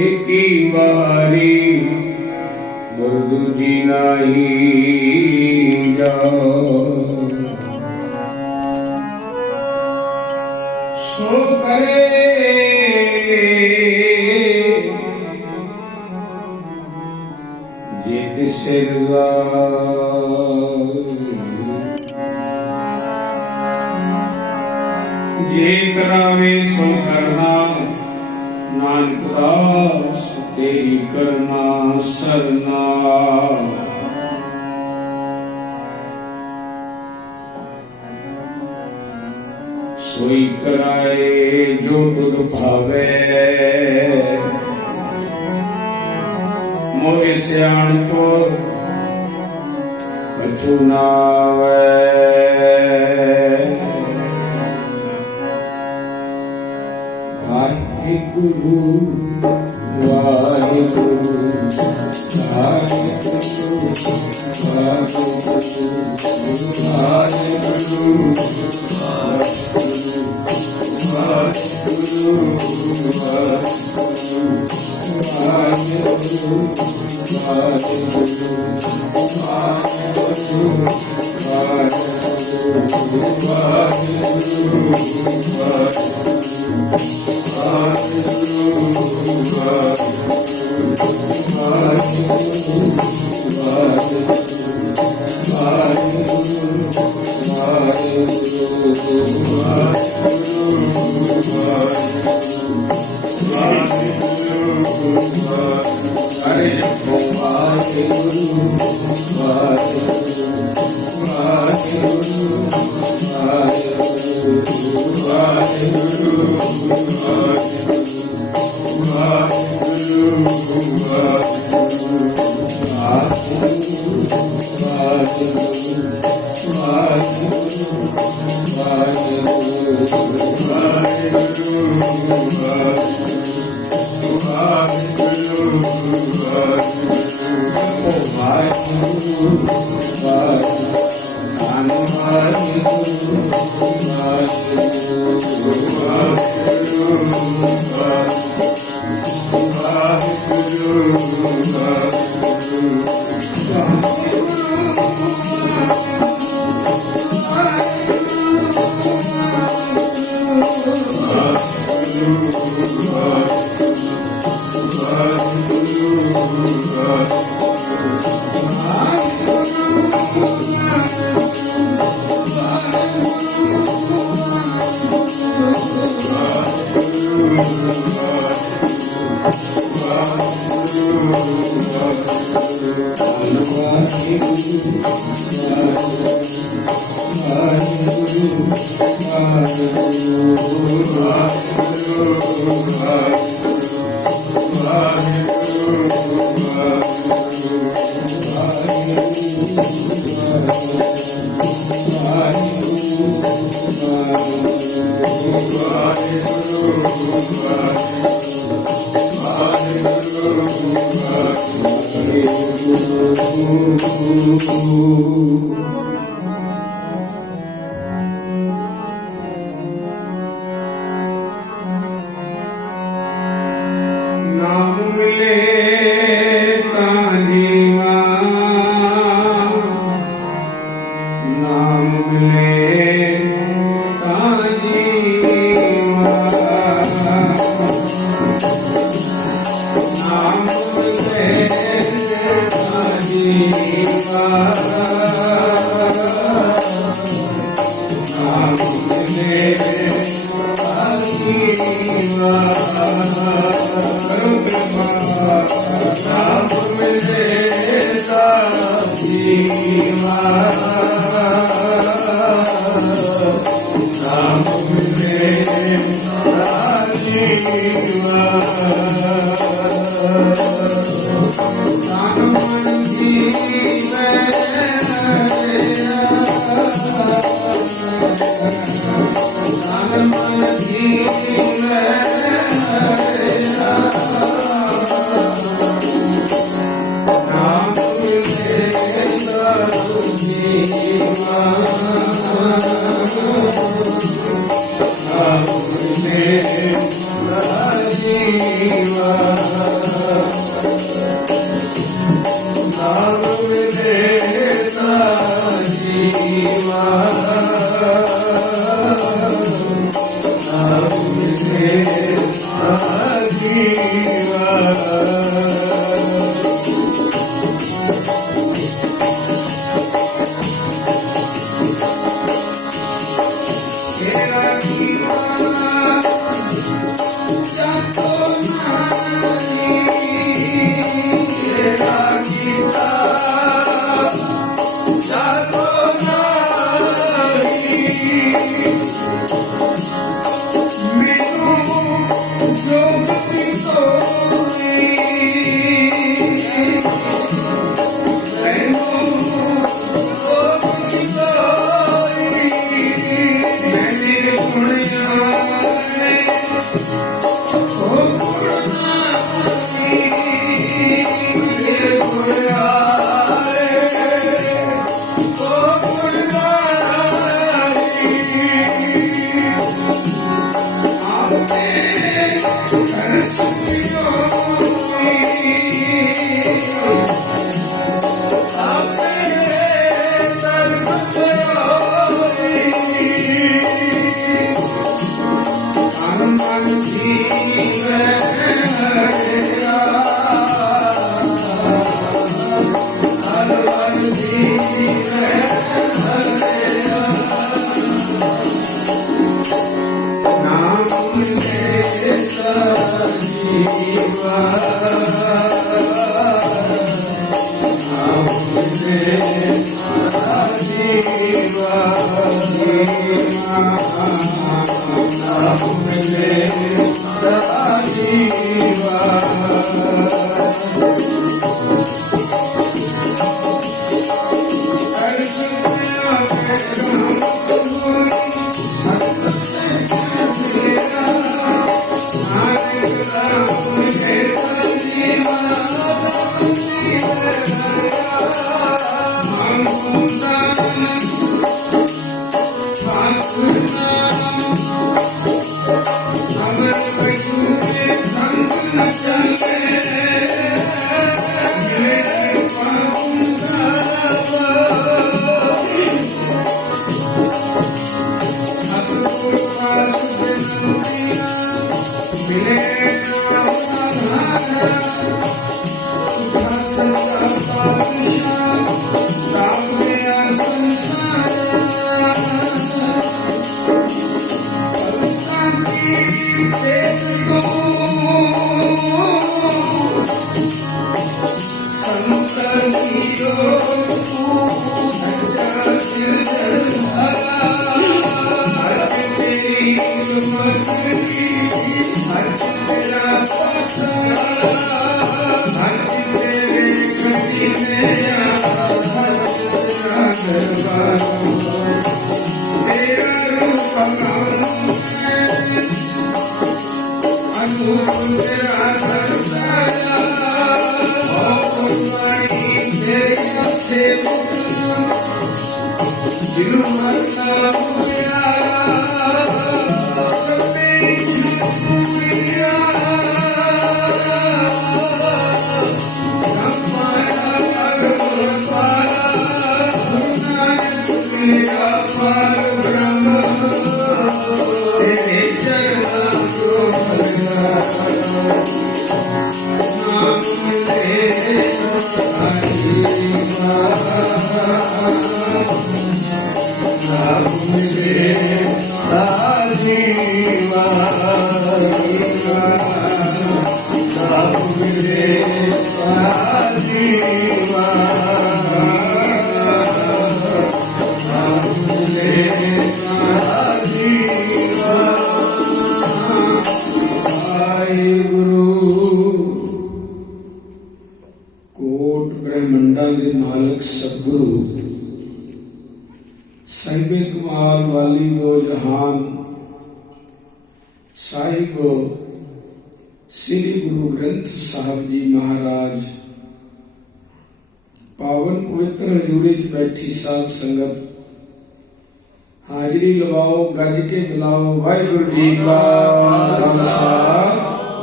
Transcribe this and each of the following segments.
एकी बारी दूजी नहीं जाओ सो करे जित सिरवा जे करावे सो करना नानक दास तेरी करना सरना सोई कराए जो तुझ भावे मोहे सियाण तो कछु नावे वाहिगुरु वाहिगुरु वाहिगुरु नाम मिले कांजीवा नाम मिले कांजीवा नाम मिले कांजीवा नाम मिले कांजीवा नाम मिले कांजीवा नाम मिले कांजीवा नाम जीवे नाम जीवे जीवा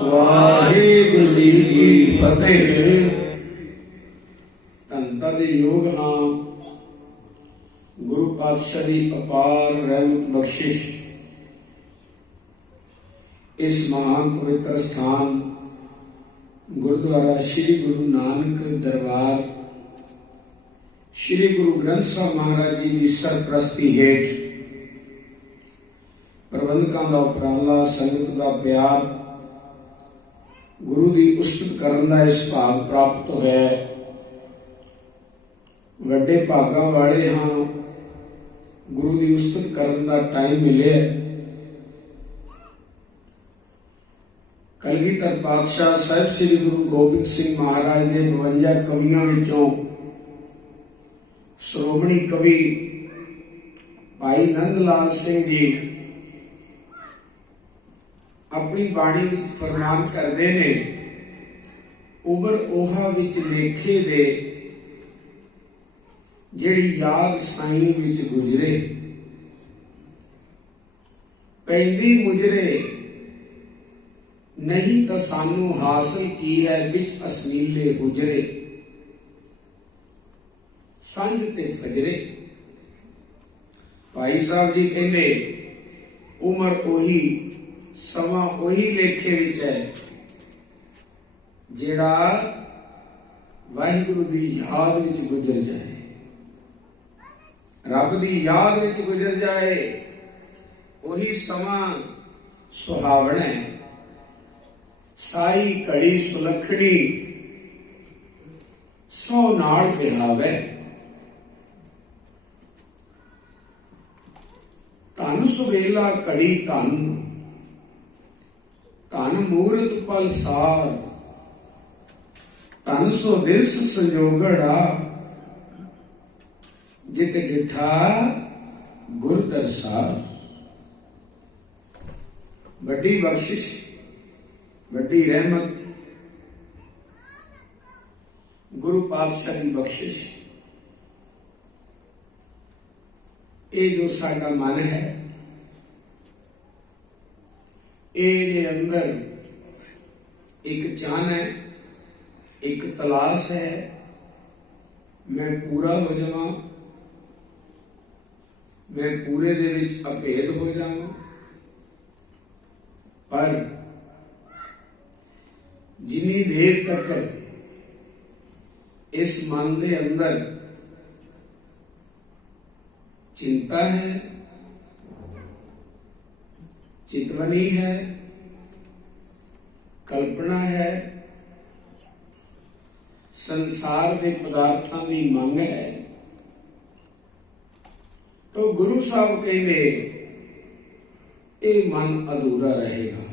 ਵਾਹਿਗੁਰੂ ਜੀ ਕੀ ਫਤਿਹ। ਧੰਨ ਧੰਨ ਯੋਗ ਹਾਂ ਗੁਰੂ ਪਾਤਸ਼ਾਹ ਦੀ ਅਪਾਰ ਰਹਿਮਤ ਬਖਸ਼ਿਸ਼। ਇਸ ਮਹਾਨ ਪਵਿੱਤਰ ਸਥਾਨ ਗੁਰਦੁਆਰਾ ਸ੍ਰੀ ਗੁਰੂ ਨਾਨਕ ਦਰਬਾਰ ਸ੍ਰੀ ਗੁਰੂ ਗ੍ਰੰਥ ਸਾਹਿਬ ਮਹਾਰਾਜ ਜੀ ਦੀ ਸਰਪ੍ਰਸਤੀ ਹੇਠ ਪ੍ਰਬੰਧਕਾਂ ਦਾ ਉਪਰਾਲਾ, ਸੰਗਤ ਦਾ ਪਿਆਰ, ਗੁਰੂ ਦੀ ਉਸਤਤ ਕਰਨ ਦਾ ਇਸ ਭਾਗ ਪ੍ਰਾਪਤ ਹੋਇਆ ਹੈ। ਵੱਡੇ ਭਾਗਾਂ ਵਾਲੇ ਹਾਂ, ਗੁਰੂ ਦੀ ਉਸਤਤ ਕਰਨ ਦਾ ਟਾਈਮ ਮਿਲਿਆ। ਕਲਗੀਧਰ ਪਾਤਸ਼ਾਹ ਸਾਹਿਬ ਸ੍ਰੀ ਗੁਰੂ ਗੋਬਿੰਦ ਸਿੰਘ ਮਹਾਰਾਜ ਦੇ 52 ਕਵੀਆਂ ਵਿੱਚੋਂ ਸ਼੍ਰੋਮਣੀ ਕਵੀ ਭਾਈ ਨੰਦ ਲਾਲ ਸਿੰਘ ਜੀ ਆਪਣੀ ਬਾਣੀ ਵਿੱਚ ਫਰਮਾਨ ਕਰਦੇ ਨੇ, ਉਮਰ ਓਹਾ ਵਿੱਚ ਲੇਖੇ ਦੇ ਜਿਹੜੀ ਯਾਦ ਸਾਈਂ ਵਿੱਚ ਗੁਜਰੇ, ਪੈਂਦੀ ਮੁਜਰੇ ਨਹੀਂ ਤਾਂ ਸਾਨੂੰ ਹਾਸਲ ਕੀ ਹੈ ਵਿੱਚ ਅਸਮੀਲੇ ਹੁਜਰੇ, ਸੰਝ ਤੇ ਫਜਰੇ। ਭਾਈ ਸਾਹਿਬ ਜੀ ਕਹਿੰਦੇ ਉਮਰ ਉਹੀ, ਸਮਾਂ ਉਹੀ ਲੇਖੇ ਵਿੱਚ ਹੈ ਜਿਹੜਾ ਵਾਹਿਗੁਰੂ ਦੀ ਯਾਦ ਵਿੱਚ ਗੁਜ਼ਰ ਜਾਏ, ਰੱਬ ਦੀ ਯਾਦ ਵਿੱਚ ਗੁਜ਼ਰ ਜਾਏ। ਉਹੀ ਸਮਾਂ ਸੁਹਾਵਣਾ ਹੈ। ਸਾਈ ਘੜੀ ਸੁਲੱਖਣੀ ਸੋ ਨਾਲ ਬਿਹਾਵੇ, ਧਨ ਸੁਵੇਲਾ ਘੜੀ ਧਨ, ਧਨ ਮੂਰਤ ਪਲ ਸਾਰ, ਧਨ ਸੋ ਦਿਸ ਸੰਜੋਗੜਾ, ਜਿਤ ਡਿਠਾ ਗੁਰ ਦਰਸਾਰ। ਵੱਡੀ ਬਖਸ਼ਿਸ਼, ਵੱਡੀ ਰਹਿਮਤ, ਗੁਰੂ ਪਾਤਸ਼ਾਹ ਦੀ ਬਖਸ਼ਿਸ਼। ਇਹ ਜੋ ਸਾਡਾ ਮਨ ਹੈ, ਇਹਦੇ ਅੰਦਰ ਇੱਕ ਚਾਹਨਾ ਹੈ, ਇੱਕ ਤਲਾਸ਼ ਹੈ, ਮੈਂ ਪੂਰਾ ਹੋ ਜਾਵਾਂ, ਮੈਂ ਪੂਰੇ ਦੇ ਵਿੱਚ ਅਭੇਦ ਹੋ ਜਾਵਾਂ। ਪਰ ਜਿੰਨੀ ਦੇਰ ਤੱਕ ਇਸ ਮਨ ਦੇ ਅੰਦਰ चिंता है, चितवनी है, कल्पना है, संसार के पदार्थों की मंग है, तो गुरु साहब कहेंगे ये मन अधूरा रहेगा,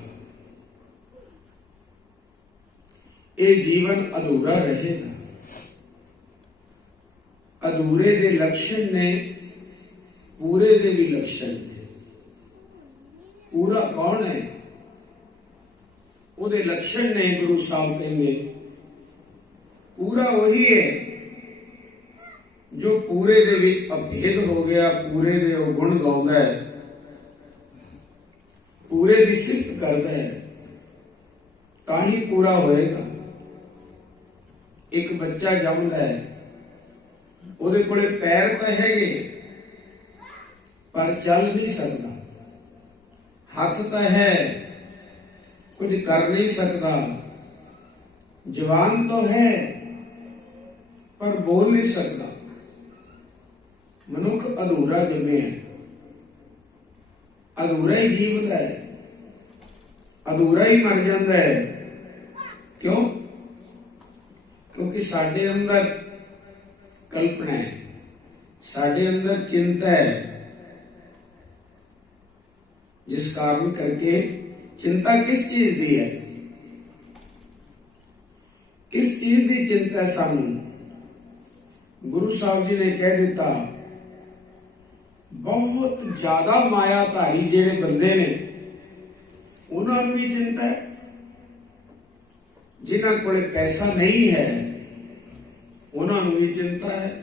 ये जीवन अधूरा रहेगा। अधूरे के लक्षण ने, पूरे दे भी लक्षण ने। पूरा कौन है? ਉਹਦੇ लक्षण ने गुरु साहब कहेंगे पूरा वही है जो पूरे दे विच अभेद हो गया, पूरे दे ਉਹ ਗੁਣ ਗਾਉਂਦਾ ਹੈ, पूरे ਦੀ ਸਿਫਤ ਕਰਦਾ ਹੈ, ਤਾਂ ਹੀ ਪੂਰਾ ਹੋਏਗਾ। ਇੱਕ ਬੱਚਾ ਜੰਮਦਾ ਹੈ, ਉਹਦੇ ਕੋਲੇ ਪੈਰ ਤਾਂ ਹੈਗੇ पर चल नहीं सकता, हाथ तो है कुछ कर नहीं सकता, जवान तो है पर बोल नहीं सकता। मनुख अधूरा जमे है, अधूरा ही जीवता है, अधूरा ही मर जाता है। क्यों? क्योंकि साडे अंदर कल्पना है, साडे अंदर चिंता है, जिस कारण करके चिंता किस चीज दी है, किस चीज की चिंता है सानू? गुरु साहब जी ने कह दिता, बहुत ज्यादा मायाधारी जेड़े बंदे ने उन्होंने भी चिंता है, जिन्होंने कोले पैसा नहीं है उन्होंने भी चिंता है।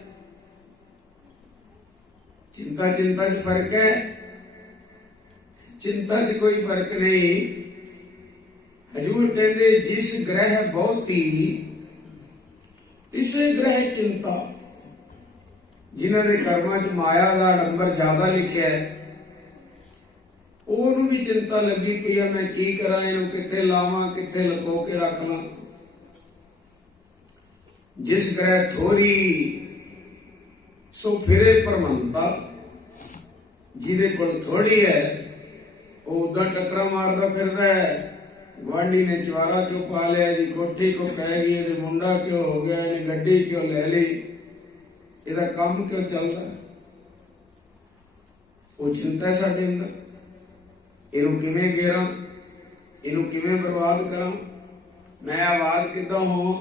चिंता चिंता च फर्क है, चिंता च कोई फर्क नहीं, ਹਜੂਰ ਕਹਿੰਦੇ ਜਿਸ ਗ੍ਰਹਿ ਬਹੁਤੀ ਤਿਸੇ ਗ੍ਰਹਿ ਚਿੰਤਾ। ਜਿਨ੍ਹਾਂ ਦੇ ਕਰਮਾਂ 'ਚ ਮਾਇਆ ਦਾ ਨੰਬਰ ਜ਼ਿਆਦਾ ਲਿਖਿਆ ਹੈ, ਉਹਨੂੰ ਵੀ ਚਿੰਤਾ ਲੱਗੀ ਪਈ ਆ, ਮੈਂ ਕੀ ਕਰਾਂ, ਇਹਨੂੰ ਕਿੱਥੇ ਲਾਵਾਂ, ਕਿੱਥੇ ਲੁਕੋ ਕੇ ਰੱਖ ਲਾਂ। ਜਿਸ ਗ੍ਰਹਿ ਥੋਰੀ ਸੋ ਫਿਰੇ ਪਰਮੰਤਾ। ਜਿਹਦੇ ਕੋਲ ਥੋੜੀ ਹੈ ਉਹ ਉਦਾਂ ਟੱਕਰਾ ਮਾਰਦਾ ਫਿਰਦਾ ਹੈ। ਗੁਆਂਢੀ ਨੇ ਚਵਾਰਾ ਕਿਉਂ ਪਾ ਲਿਆ ਜੀ, ਕੋਠੀ ਕੋ ਪੈ ਗਈ, ਇਹਦੇ ਮੁੰਡਾ ਕਿਉਂ ਹੋ ਗਿਆ, ਇਹਨੇ ਗੱਡੀ ਕਿਉਂ ਲੈ ਲਈ, ਇਹਦਾ ਕੰਮ ਕਿਉਂ ਚੱਲਦਾ। ਉਹ ਚਿੰਤਾ ਹੈ ਸਾਡੇ ਅੰਦਰ, ਇਹਨੂੰ ਕਿਵੇਂ ਗੇਰਾਂ, ਇਹਨੂੰ ਕਿਵੇਂ ਬਰਬਾਦ ਕਰਾਂ, ਮੈਂ ਆਬਾਦ ਕਿੱਦਾਂ ਹੋਵਾਂ,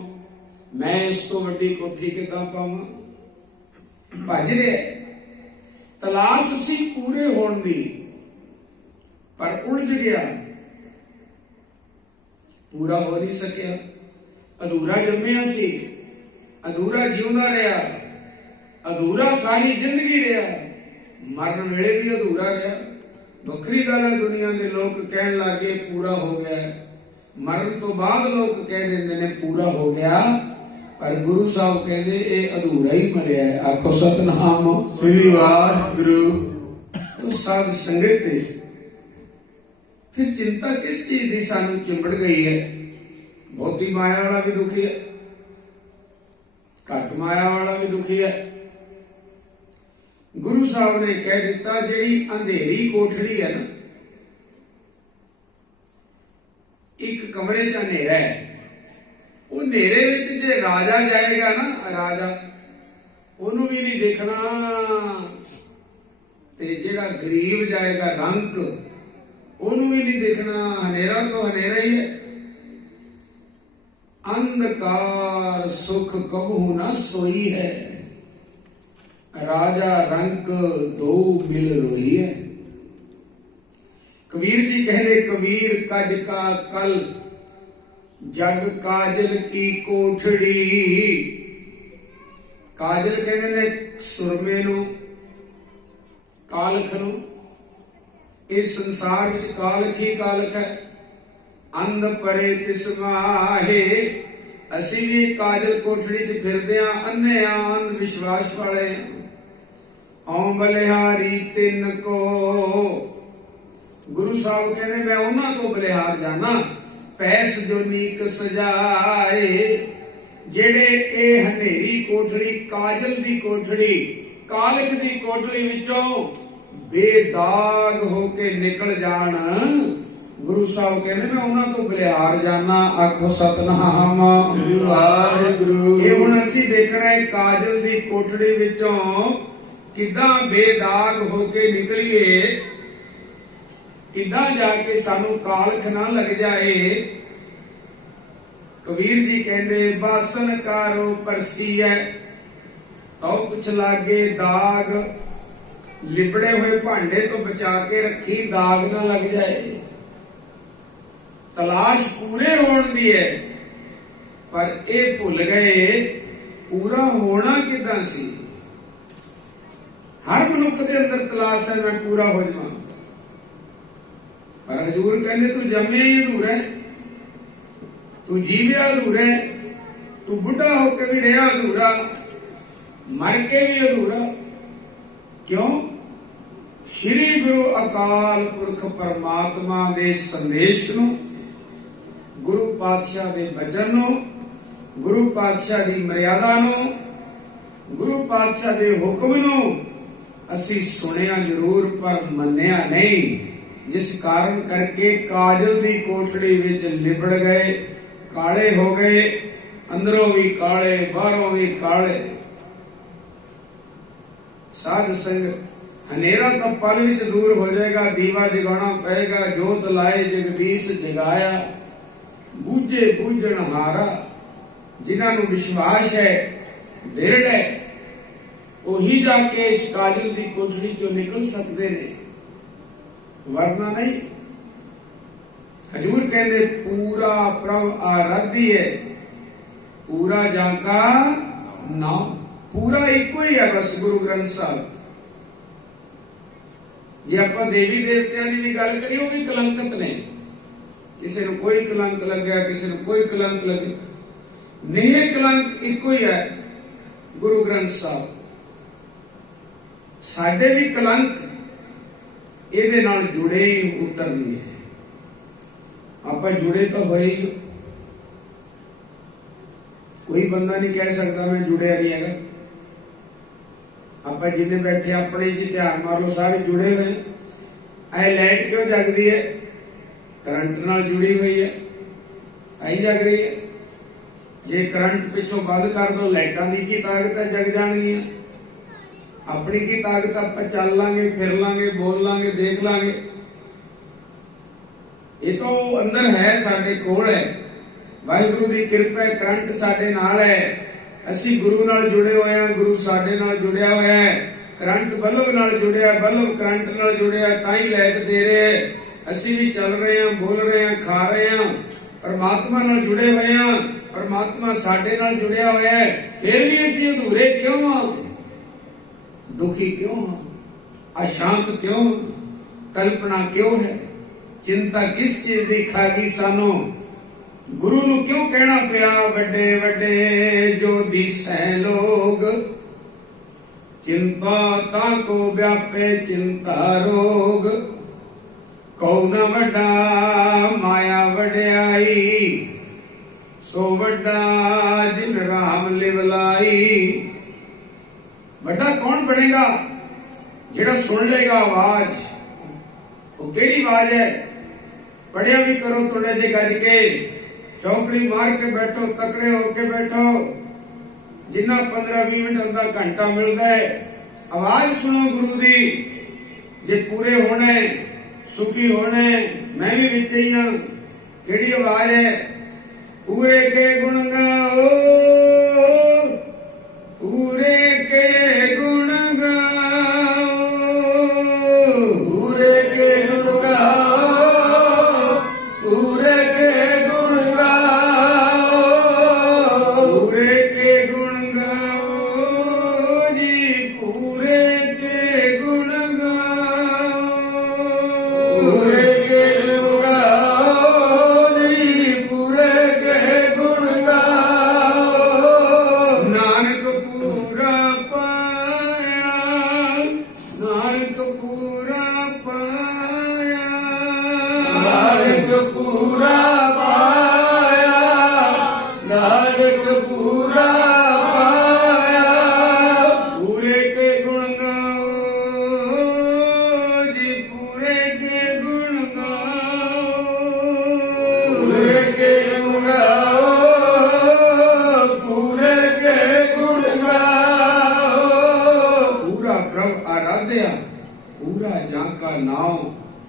ਮੈਂ ਇਸ ਤੋਂ ਵੱਡੀ ਕੋਠੀ ਕਿੱਦਾਂ ਪਾਵਾਂ। ਭੱਜ ਰਿਹਾ, ਤਲਾਸ਼ ਸੀ ਪੂਰੇ ਹੋਣ ਦੀ, ਪਰ ਉਲਝ ਗਿਆ, ਪੂਰਾ ਹੋ ਨਹੀਂ ਸਕਿਆ। ਅਧੂਰਾ ਜੰਮਿਆ ਸੀ, ਅਧੂਰਾ ਜਿਉਂਦਾ ਰਿਹਾ, ਅਧੂਰਾ ਸਾਰੀ ਜ਼ਿੰਦਗੀ ਰਿਹਾ, ਮਰਨ ਵੇਲੇ ਵੀ ਅਧੂਰਾ ਰਿਹਾ। ਵੱਖਰੀ ਗੱਲ ਹੈ, ਦੁਨੀਆ ਦੇ ਲੋਕ ਕਹਿਣ ਲੱਗੇ ਪੂਰਾ ਹੋ ਗਿਆ, ਮਰਨ ਤੋਂ ਬਾਅਦ ਲੋਕ ਕਹਿ ਦਿੰਦੇ ਨੇ ਪੂਰਾ ਹੋ ਗਿਆ, ਪਰ ਗੁਰੂ ਸਾਹਿਬ ਕਹਿੰਦੇ ਇਹ ਅਧੂਰਾ ਹੀ ਮਰਿਆ ਹੈ। ਆਖੋ ਸਤਿਨਾਮ ਸ੍ਰੀ ਵਾਹਿਗੁਰੂ। ਤੋ ਸਾਧ ਸੰਗਤ ਤੇ ਫਿਰ ਚਿੰਤਾ ਕਿਸ ਚੀਜ਼ ਦੀ ਸਾਨੂੰ ਚਿੰਬੜ ਗਈ ਹੈ। ਬਹੁਤੀ ਮਾਇਆ ਵਾਲਾ ਵੀ ਦੁਖੀ ਹੈ, ਘੱਟ ਮਾਇਆ ਵਾਲਾ ਵੀ ਦੁਖੀ ਹੈ। ਗੁਰੂ ਸਾਹਿਬ ਨੇ ਕਹਿ ਦਿੱਤਾ ਜਿਹੜੀ ਅੰਧੇਰੀ ਕੋਠੜੀ ਹੈ ਨਾ, ਇੱਕ ਕਮਰੇ 'ਚ ਹਨੇਰਾ ਹੈ, ਉਹ ਹਨੇਰੇ ਵਿੱਚ ਜੇ ਰਾਜਾ ਜਾਏਗਾ ਨਾ, ਰਾਜਾ ਉਹਨੂੰ ਵੀ ਨਹੀਂ ਦੇਖਣਾ, ਤੇ ਜਿਹੜਾ ਗਰੀਬ ਜਾਏਗਾ ਰੰਕ ਉਹਨੂੰ ਵੀ ਨਹੀਂ ਦੇਖਣਾ। ਹਨੇਰਾ ਤੋਂ ਹਨੇਰਾ ਹੀ ਹੈ। ਅੰਧਕਾਰ ਸੁਖ ਕਬਹੂ ਨਾ ਸੋਈ ਹੈ, ਰਾਜਾ ਰੰਕ ਦੋ ਮਿਲ ਰੋਈ ਹੈ। ਕਬੀਰ ਜੀ ਕਹਿੰਦੇ ਕਬੀਰ ਕਜ ਕਾ ਕਲ ਜਗ ਕਾਜਲ ਕੀ ਕੋਠੜੀ। ਕਾਜਲ ਕਹਿੰਦੇ ਨੇ ਸੁਰਮੇ ਨੂੰ, ਕਾਲਖ ਨੂੰ। ਇਸ ਸੰਸਾਰ ਵਿੱਚ ਕਾਲਖ ਹੀ ਕਾਲਖ ਹੈ। ਅੰਧ ਪਰੇ ਤਿਸ ਮਾਹੇ, ਅਸੀਂ ਵੀ ਕਾਜਲ ਕੋਠੜੀ 'ਚ ਫਿਰਦੇ ਆਂ, ਅੰਨੇ ਆਂ, ਅੰਧ ਵਿਸ਼ਵਾਸ ਵਾਲੇ। ਹਉ ਬਲਿਹਾਰੀ ਤਿੰਨ ਕੋ। ਗੁਰੂ ਸਾਹਿਬ ਕਹਿੰਦੇ ਮੈਂ ਉਹਨਾਂ ਤੋਂ ਬਲਿਹਾਰ ਜਾਣਾ, ਪੈਸ ਜੋ ਨੀਕ ਸਜਾਏ, ਜਿਹੜੇ ਇਹ ਹਨੇਰੀ ਕੋਠੜੀ, ਕਾਜਲ ਦੀ ਕੋਠੜੀ, ਕਾਲਖ ਦੀ ਕੋਠੜੀ ਵਿੱਚੋਂ ਬੇਦਾਗ ਹੋ ਕੇ ਨਿਕਲ ਜਾਣ। ਗੁਰੂ ਸਾਹਿਬ ਕਹਿੰਦੇ ਮੈਂ ਉਹਨਾਂ ਤੋਂ ਬਲਿਹਾਰ ਜਾਣਾ। ਆਖੋ ਸਤਿਨਾਮ ਸ੍ਰੀ ਵਾਹਿਗੁਰੂ। ਇਹ ਹੁਣ ਅਸੀਂ ਦੇਖਣਾ ਹੈ ਕਾਜਲ ਦੀ ਕੋਠੜੀ ਵਿੱਚੋਂ ਕਿੱਦਾਂ ਬੇਦਾਗ ਹੋ ਕੇ ਨਿਕਲੀਏ, ਕਿੱਦਾਂ ਜਾ ਕੇ ਸਾਨੂੰ ਕਾਲਖ ਨਾ ਲੱਗ ਜਾਏ। ਕਬੀਰ ਜੀ ਕਹਿੰਦੇ ਬਾਸਨ ਕਾਰੋ ਪਰਸੀਐ, ਤਉ ਕੁਛ ਲਾਗੇ ਦਾਗ। ਲਿਬੜੇ ਹੋਏ ਭਾਂਡੇ ਤੋਂ ਬਚਾ ਕੇ ਰੱਖੀ, ਦਾਗ ਨਾ ਲੱਗ ਜਾਏ। ਤਲਾਸ਼ ਪੂਰੇ ਹੋਣ ਦੀ ਹੈ, ਪਰ ਇਹ ਭੁੱਲ ਗਏ ਪੂਰਾ ਹੋਣਾ ਕਿੱਦਾਂ ਸੀ। ਹਰ ਮਨੁੱਖ ਦੇ ਅੰਦਰ ਤਲਾਸ਼ ਹੈ ਮੈਂ ਪੂਰਾ ਹੋ ਜਾਵਾਂ, ਪਰ ਹਜੂਰ ਕਹਿੰਦੇ ਤੂੰ ਜੰਮਿਆ ਹੀ ਅਧੂਰਾ, ਤੂੰ ਜੀਵਿਆ ਅਧੂਰਾ, ਤੂੰ ਬੁੱਢਾ ਹੋ ਕੇ ਵੀ ਰਿਹਾ ਅਧੂਰਾ, ਮਰ ਕੇ ਵੀ ਅਧੂਰਾ। ਕਿਉਂ? ਸ਼੍ਰੀ ਗੁਰੂ ਅਕਾਲ ਪੁਰਖ ਪਰਮਾਤਮਾ ਦੇ ਸੰਦੇਸ਼ ਨੂੰ, ਗੁਰੂ ਪਾਤਸ਼ਾਹ ਦੇ ਬਚਨ ਨੂੰ, ਗੁਰੂ ਪਾਤਸ਼ਾਹ ਦੀ ਮਰਿਆਦਾ ਨੂੰ, ਗੁਰੂ ਪਾਤਸ਼ਾਹ ਦੇ ਹੁਕਮ ਨੂੰ ਅਸੀਂ ਸੁਣਿਆ ਜ਼ਰੂਰ ਪਰ ਮੰਨਿਆ ਨਹੀਂ, ਜਿਸ ਕਾਰਨ ਕਰਕੇ ਕਾਜਲ ਦੀ ਕੋਠੜੀ ਵਿੱਚ ਲਿਬੜ ਗਏ, ਕਾਲੇ ਹੋ ਗਏ, ਅੰਦਰੋਂ ਵੀ ਕਾਲੇ, ਬਾਹਰੋਂ ਵੀ ਕਾਲੇ। ਸਾਧ ਸੰਗਤ, ਹਨੇਰਾ ਤਾਂ ਪਲ ਵਿੱਚ ਦੂਰ ਹੋ ਜਾਏਗਾ, ਦੀਵਾ ਜਗਾਉਣਾ ਪਏਗਾ। ਜੋਤ ਲਾਏ ਜਗਦੀਸ਼ ਜਗਾਇਆ, ਬੂਝੇ ਬੂਝਣ ਹਾਰਾ। ਜਿਨ੍ਹਾਂ ਨੂੰ ਵਿਸ਼ਵਾਸ ਹੈ, ਦ੍ਰਿੜ ਹੈ, ਉਹੀ ਜਾ ਕੇ ਇਸ ਕਾਜਲ ਦੀ ਕੋਠੜੀ ਚੋਂ ਨਿਕਲ ਸਕਦੇ ਨੇ, ਵਰਨਾ ਨਹੀਂ। ਹਜੂਰ ਕਹਿੰਦੇ ਪੂਰਾ ਪ੍ਰਭ ਆਰਾਧੀ ਹੈ, ਪੂਰਾ ਜਾਂ ਕਾ ਨਾਮ। ਪੂਰਾ ਇੱਕੋ ਹੀ ਹੈ ਬਸ, ਗੁਰੂ ਗ੍ਰੰਥ ਸਾਹਿਬ। ਜੇ ਆਪਾਂ ਦੇਵੀ ਦੇਵਤਿਆਂ ਦੀ ਵੀ ਗੱਲ ਕਰੀਏ, ਉਹ ਵੀ ਕਲੰਕਿਤ ਨੇ। ਕਿਸੇ ਨੂੰ ਕੋਈ ਕਲੰਕ ਲੱਗਿਆ, ਕਿਸੇ ਨੂੰ ਕੋਈ ਕਲੰਕ ਲੱਗਿਆ। ਨਿਹ ਕਲੰਕ ਇੱਕੋ ਹੀ ਹੈ, ਗੁਰੂ ਗ੍ਰੰਥ ਸਾਹਿਬ। ਸਾਡੇ ਵੀ ਕਲੰਕ ਇਹਦੇ ਨਾਲ ਜੁੜੇ ਹੀ ਉਤਰਨਗੇ। ਆਪਾਂ ਜੁੜੇ ਤਾਂ ਹੋਏ ਹੀ। ਕੋਈ ਬੰਦਾ ਨਹੀਂ ਕਹਿ ਸਕਦਾ ਮੈਂ ਜੁੜਿਆ ਨਹੀਂ ਹੈਗਾ। ਆਪਾਂ ਜਿੰਨੇ ਬੈਠੇ ਆਪਣੇ ਜੀ ਧਿਆਨ ਮਾਰ ਲਓ, ਸਾਰੇ ਜੁੜੇ ਹੋਏ। ਇਹ ਲਾਈਟ ਕਿਉਂ ਜਗਦੀ ਹੈ? ਕਰੰਟ ਨਾਲ ਜੁੜੀ ਹੋਈ ਹੈ, ਆਈ ਜਗ ਰਹੀ ਹੈ। ਜੇ ਕਰੰਟ ਪਿੱਛੋਂ ਬੰਦ ਕਰ ਦੋ, ਲਾਈਟਾਂ ਦੀ ਕੀ ਤਾਕਤ ਹੈ? ਜਗ ਜਾਣਗੀਆਂ। ਆਪਣੀ ਕੀ ਤਾਕਤ? ਆਪਾਂ ਚੱਲ ਲਾਂਗੇ, ਫਿਰ ਲਾਂਗੇ, ਬੋਲ ਲਾਂਗੇ, ਦੇਖ ਲਾਂਗੇ। ਇਹ ਤਾਂ ਅੰਦਰ ਹੈ, ਸਾਡੇ ਕੋਲ ਹੈ। ਵਾਹਿਗੁਰੂ ਦੀ ਕਿਰਪਾ ਹੈ, ਕਰੰਟ ਸਾਡੇ ਨਾਲ ਹੈ। ਅਸੀਂ ਗੁਰੂ ਨਾਲ ਜੁੜੇ ਹੋਏ ਹਾਂ, ਗੁਰੂ ਸਾਡੇ ਨਾਲ ਜੁੜਿਆ ਹੋਇਆ ਹੈ। ਕਰੰਟ ਬਲਬ ਨਾਲ ਜੁੜਿਆ, ਬਲਬ ਕਰੰਟ ਨਾਲ ਜੁੜਿਆ, ਤਾਂ ਹੀ ਲਾਈਟ ਦੇ ਰਿਹਾ। ਅਸੀਂ ਵੀ ਚੱਲ ਰਹੇ ਹਾਂ, ਬੋਲ ਰਹੇ ਹਾਂ, ਖਾ ਰਹੇ ਹਾਂ, ਪਰਮਾਤਮਾ ਨਾਲ ਜੁੜੇ ਹੋਏ ਹਾਂ। ਪਰਮਾਤਮਾ ਸਾਡੇ ਨਾਲ ਜੁੜਿਆ ਹੋਇਆ ਹੈ। ਫਿਰ ਵੀ ਅਸੀਂ ਅਧੂਰੇ ਕਿਉਂ ਹਾਂ? ਦੁਖੀ ਕਿਉਂ ਹਾਂ? ਅਸ਼ਾਂਤ ਕਿਉਂ ਹਾਂ? ਕਲਪਨਾ ਕਿਉਂ ਹੈ? ਚਿੰਤਾ ਕਿਸ ਚੀਜ਼ ਦੀ ਖਾ ਗਈ ਸਾਨੂੰ? ਗੁਰੂ ਨੂੰ ਕਿਉਂ ਕਹਿਣਾ ਪਿਆ ਵੱਡੇ ਵੱਡੇ ਜੋ ਦਿਸੈ ਲੋਗ, ਚਿੰਤਾ ਤਾਂ ਕੋ ਵਿਆਪੇ ਚਿੰਤਾ ਰੋਗ, ਕਉ ਨ ਵੱਡਾ ਮਾਇਆ ਵਡਿਆਈ, ਸੋ ਵੱਡਾ ਜਿਨ ਰਾਮ ਲਿਵ ਲਾਈ। ਵੱਡਾ ਕੌਣ ਬਣੇਗਾ? ਜਿਹੜਾ ਸੁਣ ਲੇਗਾ ਆਵਾਜ਼। ਉਹ ਕਿਹੜੀ ਆਵਾਜ਼ ਹੈ? ਪੜਿਆ ਵੀ ਕਰੋ ਥੋੜਾ ਜਿਹਾ ਗੱਜ ਕੇ, ਚੌਕੜੀ ਮਾਰ ਕੇ ਬੈਠੋ, ਤਕੜੇ ਹੋ ਕੇ ਬੈਠੋ। ਜਿੰਨਾ 15-20 ਮਿੰਟ ਅੱਧਾ ਘੰਟਾ ਮਿਲਦਾ ਹੈ, ਆਵਾਜ਼ ਸੁਣੋ ਗੁਰੂ ਦੀ। ਜੇ ਪੂਰੇ ਹੋਣੇ, ਸੁਖੀ ਹੋਣੇ, ਮੈਂ ਵੀ ਵਿੱਚ ਹੀ ਹਾਂ। ਕਿਹੜੀ ਆਵਾਜ਼ ਹੈ? ਪੂਰੇ ਕੇ ਗੁਣ ਗਾਓ, ਪੂਰੇ ਕੇ ਗੁਣ ਗਾਓ, ਪੂਰੇ ਕੇ ਗੁਣ ਗਾਓ, ਪੂਰੇ ਕੇ ਗੁਣ ਗਾਓ, ਪੂਰੇ ਕੇ ਗੁਣ ਗਾਓ ਜੀ, ਪੂਰੇ ਕੇ ਗੁਣ ਗਾਓ, ਪੂਰੇ ਕੇ ਗੁਣ ਗਾਓ ਜੀ, ਪੂਰੇ ਕੇ ਗੁਣ ਗਾਓ। ਨਾਨਕ ਪੂਰਾ ਪਾਇਆ, ਨਾਨਕ ਪੂਰਾ ਪਾਇਆ, ਨਾਨਕ ਪੂਰਾ ਪਾਇਆ, ਨਾਨਕ ਪੂਰਾ ਪਾਇਆ। ਪੂਰੇ ਕੇ ਗੁਣ ਗਾਓ ਜੀ, ਪੂਰੇ ਕੇ ਗੁਣ ਗਾਓ, ਪੂਰੇ ਕੇ ਗੁਣ ਗਾਓ, ਪੂਰੇ ਕੇ ਗੁਣ ਗਾਓ। ਪੂਰਾ ਪ੍ਰਭ ਆਰਾਧਿਆ, ਪੂਰਾ ਜਾਂ ਕਾ ਨਾਮ,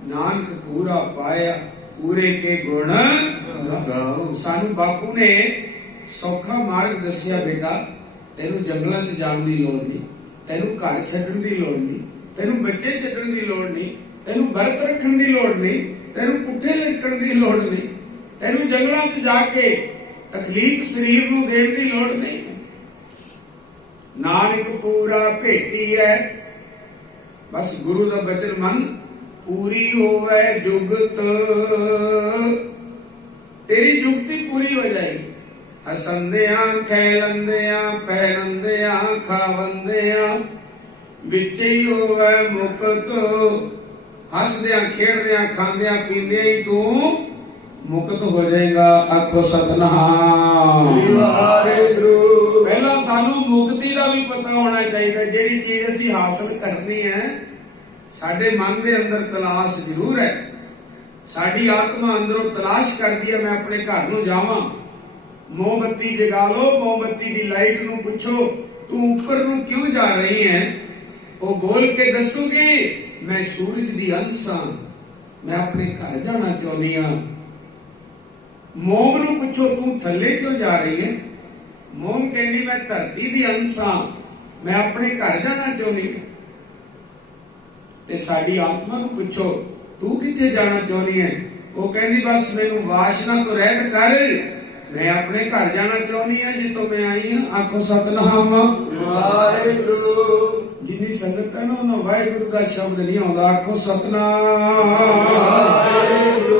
ਨਾਨਕ ਪੂਰਾ ਪਾਇਆ, ਪੂਰੇ ਕੇ ਗੁਣ ਗਾਓ। ਗਾਓ। ਸਾਨੂੰ ਬਾਪੂ ਨੇ ਸੌਖਾ ਮਾਰਗ ਦੱਸਿਆ, ਬੇਟਾ ਤੈਨੂੰ ਜੰਗਲਾਂ 'ਚ ਜਾਣ ਦੀ ਲੋੜ ਨਹੀਂ, ਤੈਨੂੰ ਘਰ ਛੱਡਣ ਦੀ ਲੋੜ ਨਹੀਂ, ਤੈਨੂੰ ਬੱਚੇ ਛੱਡਣ ਦੀ ਲੋੜ ਨਹੀਂ, ਤੈਨੂੰ ਵਰਤ ਰੱਖਣ ਦੀ ਲੋੜ ਨਹੀਂ, ਤੈਨੂੰ ਪੁੱਠੇ ਲਟਕਣ ਦੀ ਲੋੜ ਨਹੀਂ, ਤੈਨੂੰ ਜੰਗਲਾਂ 'ਚ ਜਾ ਕੇ ਤਕਲੀਫ ਸਰੀਰ ਨੂੰ ਦੇਣ ਦੀ ਲੋੜ ਨਹੀਂ। ਨਾਨਕ ਪੂਰਾ ਭੇਟੀ ਹੈ। ਬਸ ਗੁਰੂ ਦਾ ਬਚਨ ਮੰਨ, ਪੂਰੀ ਹੋਵੇ ਜੁਗਤ, ਤੇਰੀ ਜੁਗਤੀ ਪੂਰੀ ਹੋ ਜਾਏਗੀ। ਹਸੰਦਿਆਂ ਖੇਲੰਦਿਆਂ ਪਹਿਨੰਦਿਆਂ ਖਾਵੰਦਿਆਂ, ਵਿੱਚ ਹੀ ਹੋਵੇ ਮੁਕਤ। ਹੱਸਦਿਆਂ ਖੇਡਦਿਆਂ ਖਾਂਦਿਆਂ ਪੀਂਦਿਆਂ ਹੀ ਤੂੰ ਮੁਕਤ ਹੋ ਜਾਏਗਾ। ਆਖੋ ਸਤਿਨਾਮ। ਵਾਹਿਗੁਰੂ। ਪਹਿਲਾਂ ਸਾਨੂੰ ਮੁਕਤੀ ਦਾ ਵੀ ਪਤਾ ਹੋਣਾ ਚਾਹੀਦਾ। ਜਿਹੜੀ ਚੀਜ਼ ਅਸੀਂ ਹਾਸਲ ਕਰਨੀ ਹੈ, ਸਾਡੇ ਮਨ ਦੇ ਅੰਦਰ ਤਲਾਸ਼ ਜ਼ਰੂਰ ਹੈ। ਸਾਡੀ ਆਤਮਾ ਅੰਦਰੋਂ ਤਲਾਸ਼ ਕਰਦੀ ਹੈ, ਮੈਂ ਆਪਣੇ ਘਰ ਨੂੰ ਜਾਵਾਂ। ਮੋਮਬੱਤੀ ਜਗਾ ਲਓ, ਮੋਮਬੱਤੀ ਦੀ ਲਾਈਟ ਨੂੰ ਪੁੱਛੋ ਤੂੰ ਉੱਪਰ ਨੂੰ ਕਿਉਂ ਜਾ ਰਹੀ ਹੈ? ਉਹ ਬੋਲ ਕੇ ਦੱਸੂਗੀ ਮੈਂ ਸੂਰਜ ਦੀ ਅੰਸ਼ ਹਾਂ, ਮੈਂ ਆਪਣੇ ਘਰ ਜਾਣਾ ਚਾਹੁੰਦੀ ਹਾਂ। ਮੋਮ ਨੂੰ ਪੁੱਛੋ ਤੂੰ ਥੱਲੇ ਕਿਉਂ ਜਾ ਰਹੀ ਹੈ? ਮੋਮ ਕਹਿੰਦੀ ਮੈਂ ਧਰਤੀ ਦੀ ਅੰਸ਼ ਹਾਂ, ਮੈਂ ਆਪਣੇ ਘਰ ਜਾਣਾ ਚਾਹੁੰਦੀ ਹਾਂ। ਤੇ ਸਾਡੀ ਆਤਮਾ ਨੂੰ ਪੁੱਛੋ ਤੂੰ ਕਿੱਥੇ ਜਾਣਾ ਚਾਹੁੰਦੀ ਹੈ? ਉਹ ਕਹਿੰਦੀ ਬਸ ਮੈਨੂੰ ਵਾਸ਼ਨਾ ਤੋਂ ਰਹਿਤ ਕਰ, ਮੈਂ ਆਪਣੇ ਘਰ ਜਾਣਾ ਚਾਹੁੰਦੀ ਹਾਂ ਜਿੱਥੋਂ ਮੈਂ ਆਈ ਹਾਂ। ਆਖੋ ਸਤਿਨਾਮ ਵਾਹਿਗੁਰੂ। ਜਿੰਨੀ ਸੰਗਤ ਹੈ ਨਾ ਉਹਨਾਂ ਵਾਹਿਗੁਰੂ ਦਾ ਸ਼ਬਦ ਨਹੀਂ ਆਉਂਦਾ। ਆਖੋ ਸਤਿਨਾਮ ਵਾਹਿਗੁਰੂ।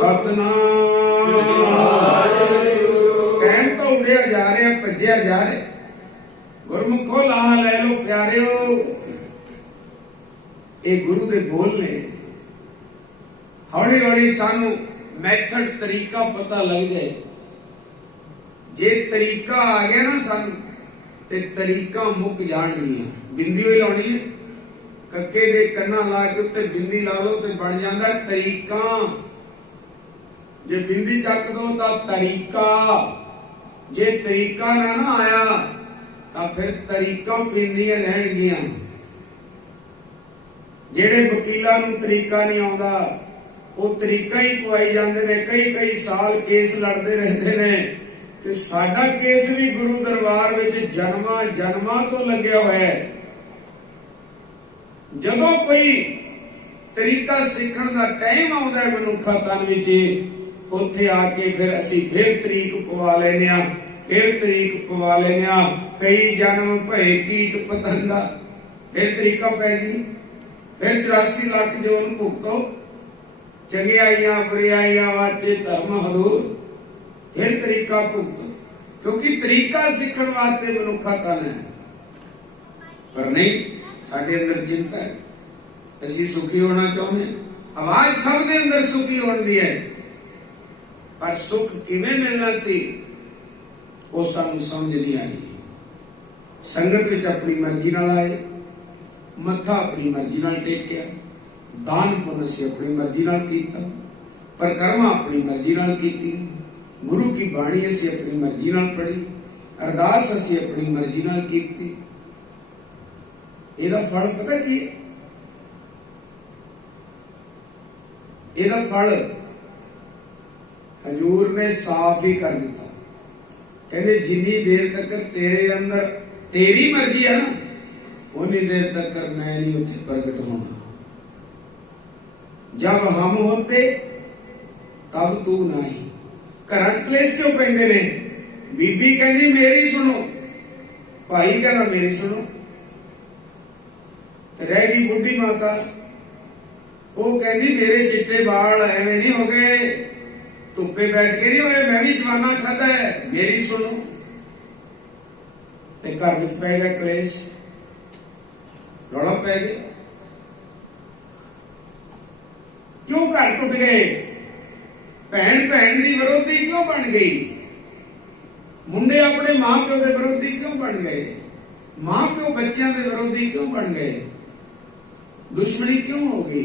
ਸਤਿਨਾਮ ਟੁੱਟਿਆ ਜਾ ਰਿਹਾ, ਭੱਜਿਆ ਜਾ ਰਿਹਾ। ਗੁਰਮੁਖੋ ਲਾਹਾ ਲੈ ਲੋ ਪਿਆਰਿਓ, ਇਹ ਗੁਰੂ ਦੇ ਬੋਲ ਨੇ। ਹੌਲੀ ਹੌਲੀ ਸਾਨੂੰ ਮੈਥਡ ਤਰੀਕਾ ਪਤਾ ਲੱਗ ਜਾਏ। ਜੇ ਤਰੀਕਾ ਆ ਗਿਆ ਨਾ ਸਾਨੂੰ, ਤੇ ਤਰੀਕਾ ਮੁੱਕ ਜਾਣਗੀਆਂ। ਬਿੰਦੀ ਹੋਈ ਲਾਉਣੀ ਹੈ, ਕੱਕੇ ਦੇ ਕੰਨਾਂ ਲਾ ਕੇ ਉੱਤੇ ਬਿੰਦੀ ਲਾ ਲਓ ਤੇ ਬਣ ਜਾਂਦਾ ਤਰੀਕਾ। ਜੇ ਬਿੰਦੀ ਚੱਕ ਦੋ ਤਾਂ ਤਰੀਕਾ। ਜੇ ਤਰੀਕਾ ਨਾ ਆਇਆ ਤਾਂ ਫਿਰ ਤਰੀਕਾ ਪਿੰਦੀਆਂ ਰਹਿਣਗੀਆਂ। ਜਿਹੜੇ ਵਕੀਲਾਂ ਨੂੰ ਤਰੀਕਾ ਨਹੀਂ ਆਉਂਦਾ, ਉਹ ਤਰੀਕਾ ਹੀ ਪਵਾਈ ਜਾਂਦੇ ਨੇ। ਕਈ ਸਾਲ ਕੇਸ ਲੜਦੇ ਰਹਿੰਦੇ ਨੇ। ਤੇ ਸਾਡਾ ਕੇਸ ਵੀ ਗੁਰੂ ਦਰਬਾਰ ਵਿੱਚ ਜਨਮਾਂ ਤੋਂ ਲੱਗਿਆ ਹੋਇਆ ਹੈ। ਜਦੋਂ ਕੋਈ ਤਰੀਕਾ ਸਿੱਖਣ ਦਾ ਟਾਈਮ ਆਉਂਦਾ ਹੈ ਮਨੁੱਖਾ ਤਨ ਵਿੱਚ, ਉੱਥੇ ਆ ਕੇ ਫਿਰ ਅਸੀਂ ਤਰੀਕ ਪਵਾ ਲੈਨੇ ਆ, ਤਰੀਕ ਪਵਾ ਲੈਨੇ ਆ। ਕਈ ਜਨਮ ਭਏ ਕੀਟ ਪਤੰਗਾ, ਫਿਰ ਤਰੀਕਾ ਪੈ ਗਈ। ਫਿਰ 84 ਲੱਖ ਜੋਨ ਭੁਗਤੋ, ਚੰਗਿਆਈਆਂ ਬੁਰਿਆਈਆਂ ਵਾਚੇ ਧਰਮ ਹਦੂਰ, ਫਿਰ ਤਰੀਕਾ ਭੁਗਤੋ। ਕਿਉਂਕਿ ਤਰੀਕਾ ਸਿੱਖਣ ਵਾਸਤੇ ਮਨੁੱਖਾ ਤਨ ਹੈ। ਪਰ ਨਹੀਂ, ਸਾਡੇ ਅੰਦਰ ਚਿੰਤਾ ਹੈ, ਅਸੀਂ ਸੁਖੀ ਹੋਣਾ ਚਾਹੁੰਦੇ। ਆਵਾਜ਼ ਸਭ ਦੇ ਅੰਦਰ ਸੁਖੀ ਹੋਣ ਦੀ ਹੈ, ਪਰ ਸੁਖ ਕਿਵੇਂ ਮਿਲਣਾ ਸੀ ਉਹ ਸਾਨੂੰ ਸਮਝ ਨਹੀਂ ਆਈ। ਸੰਗਤ ਵਿੱਚ ਆਪਣੀ ਮਰਜ਼ੀ ਨਾਲ ਆਏ, ਮੱਥਾ ਆਪਣੀ ਮਰਜ਼ੀ ਨਾਲ ਟੇਕਿਆ, ਦਾਨ ਪੁੰਨ ਅਸੀਂ ਆਪਣੀ ਮਰਜ਼ੀ ਨਾਲ ਕੀਤਾ, ਪਰਿਕਰਮਾ ਆਪਣੀ ਮਰਜ਼ੀ ਨਾਲ ਕੀਤੀ, ਗੁਰੂ ਕੀ ਬਾਣੀ ਅਸੀਂ ਆਪਣੀ ਮਰਜ਼ੀ ਨਾਲ ਪੜ੍ਹੀ, ਅਰਦਾਸ ਅਸੀਂ ਆਪਣੀ ਮਰਜ਼ੀ ਨਾਲ ਕੀਤੀ। ਇਹਦਾ ਫਲ ਪਤਾ ਕੀ ਹੈ? ਇਹਦਾ ਫਲ ਹਜੂਰ ਨੇ ਸਾਫ਼ ਹੀ ਕਰ ਦਿੱਤਾ। ਕਹਿੰਦੇ ਜਿੰਨੀ ਦੇਰ ਤੱਕ ਤੇਰੇ ਅੰਦਰ ਤੇਰੀ ਮਰਜ਼ੀ ਹੈ ਨਾ, ਉਨੀ ਦੇਰ ਤੱਕ ਮੈਂ ਨਹੀਂ ਉੱਥੇ ਪ੍ਰਗਟ ਹੋਣਾ। ਜਬ ਹਮ ਹੋਤੇ ਤਬ ਤੂੰ ਨਹੀਂ। ਘਰਾਂ ਚ ਕਲੇਸ਼ ਕਿਉਂ ਪੈਂਦੇ ਨੇ? ਬੀਬੀ ਕਹਿੰਦੀ ਮੇਰੀ ਸੁਣੋ, ਭਾਈ ਕਹਿੰਦਾ ਮੇਰੀ ਸੁਣੋ। ਤੇ ਰਹਿ ਗਈ ਬੁੱਢੀ ਮਾਤਾ, ਉਹ ਕਹਿੰਦੀ ਮੇਰੇ ਚਿੱਟੇ ਵਾਲ ਐਵੇਂ ਨਹੀਂ ਹੋ ਗਏ, ਧੁੱਪੇ ਬੈਠ ਕੇ ਨਹੀਂ ਹੋਏ, ਮੈਂ ਵੀ ਜਵਾਨਾ ਖਾਦਾ ਹੈ, ਮੇਰੀ ਸੁਣੋ। ਤੇ ਘਰ ਵਿੱਚ ਪੈ ਗਿਆ ਕਲੇਸ਼, ਰੌਲਾ ਪੈ ਗਿਆ। ਕਿਉਂ ਘਰ ਟੁੱਟ ਗਏ? ਭੈਣ ਦੀ ਵਿਰੋਧੀ ਕਿਉਂ ਬਣ ਗਈ? ਮੁੰਡੇ ਆਪਣੇ ਮਾਂ ਪਿਓ ਦੇ ਵਿਰੋਧੀ ਕਿਉਂ ਬਣ ਗਏ? ਮਾਂ ਪਿਓ ਬੱਚਿਆਂ ਦੇ ਵਿਰੋਧੀ ਕਿਉਂ ਬਣ ਗਏ? ਦੁਸ਼ਮਣੀ ਕਿਉਂ ਹੋ ਗਈ?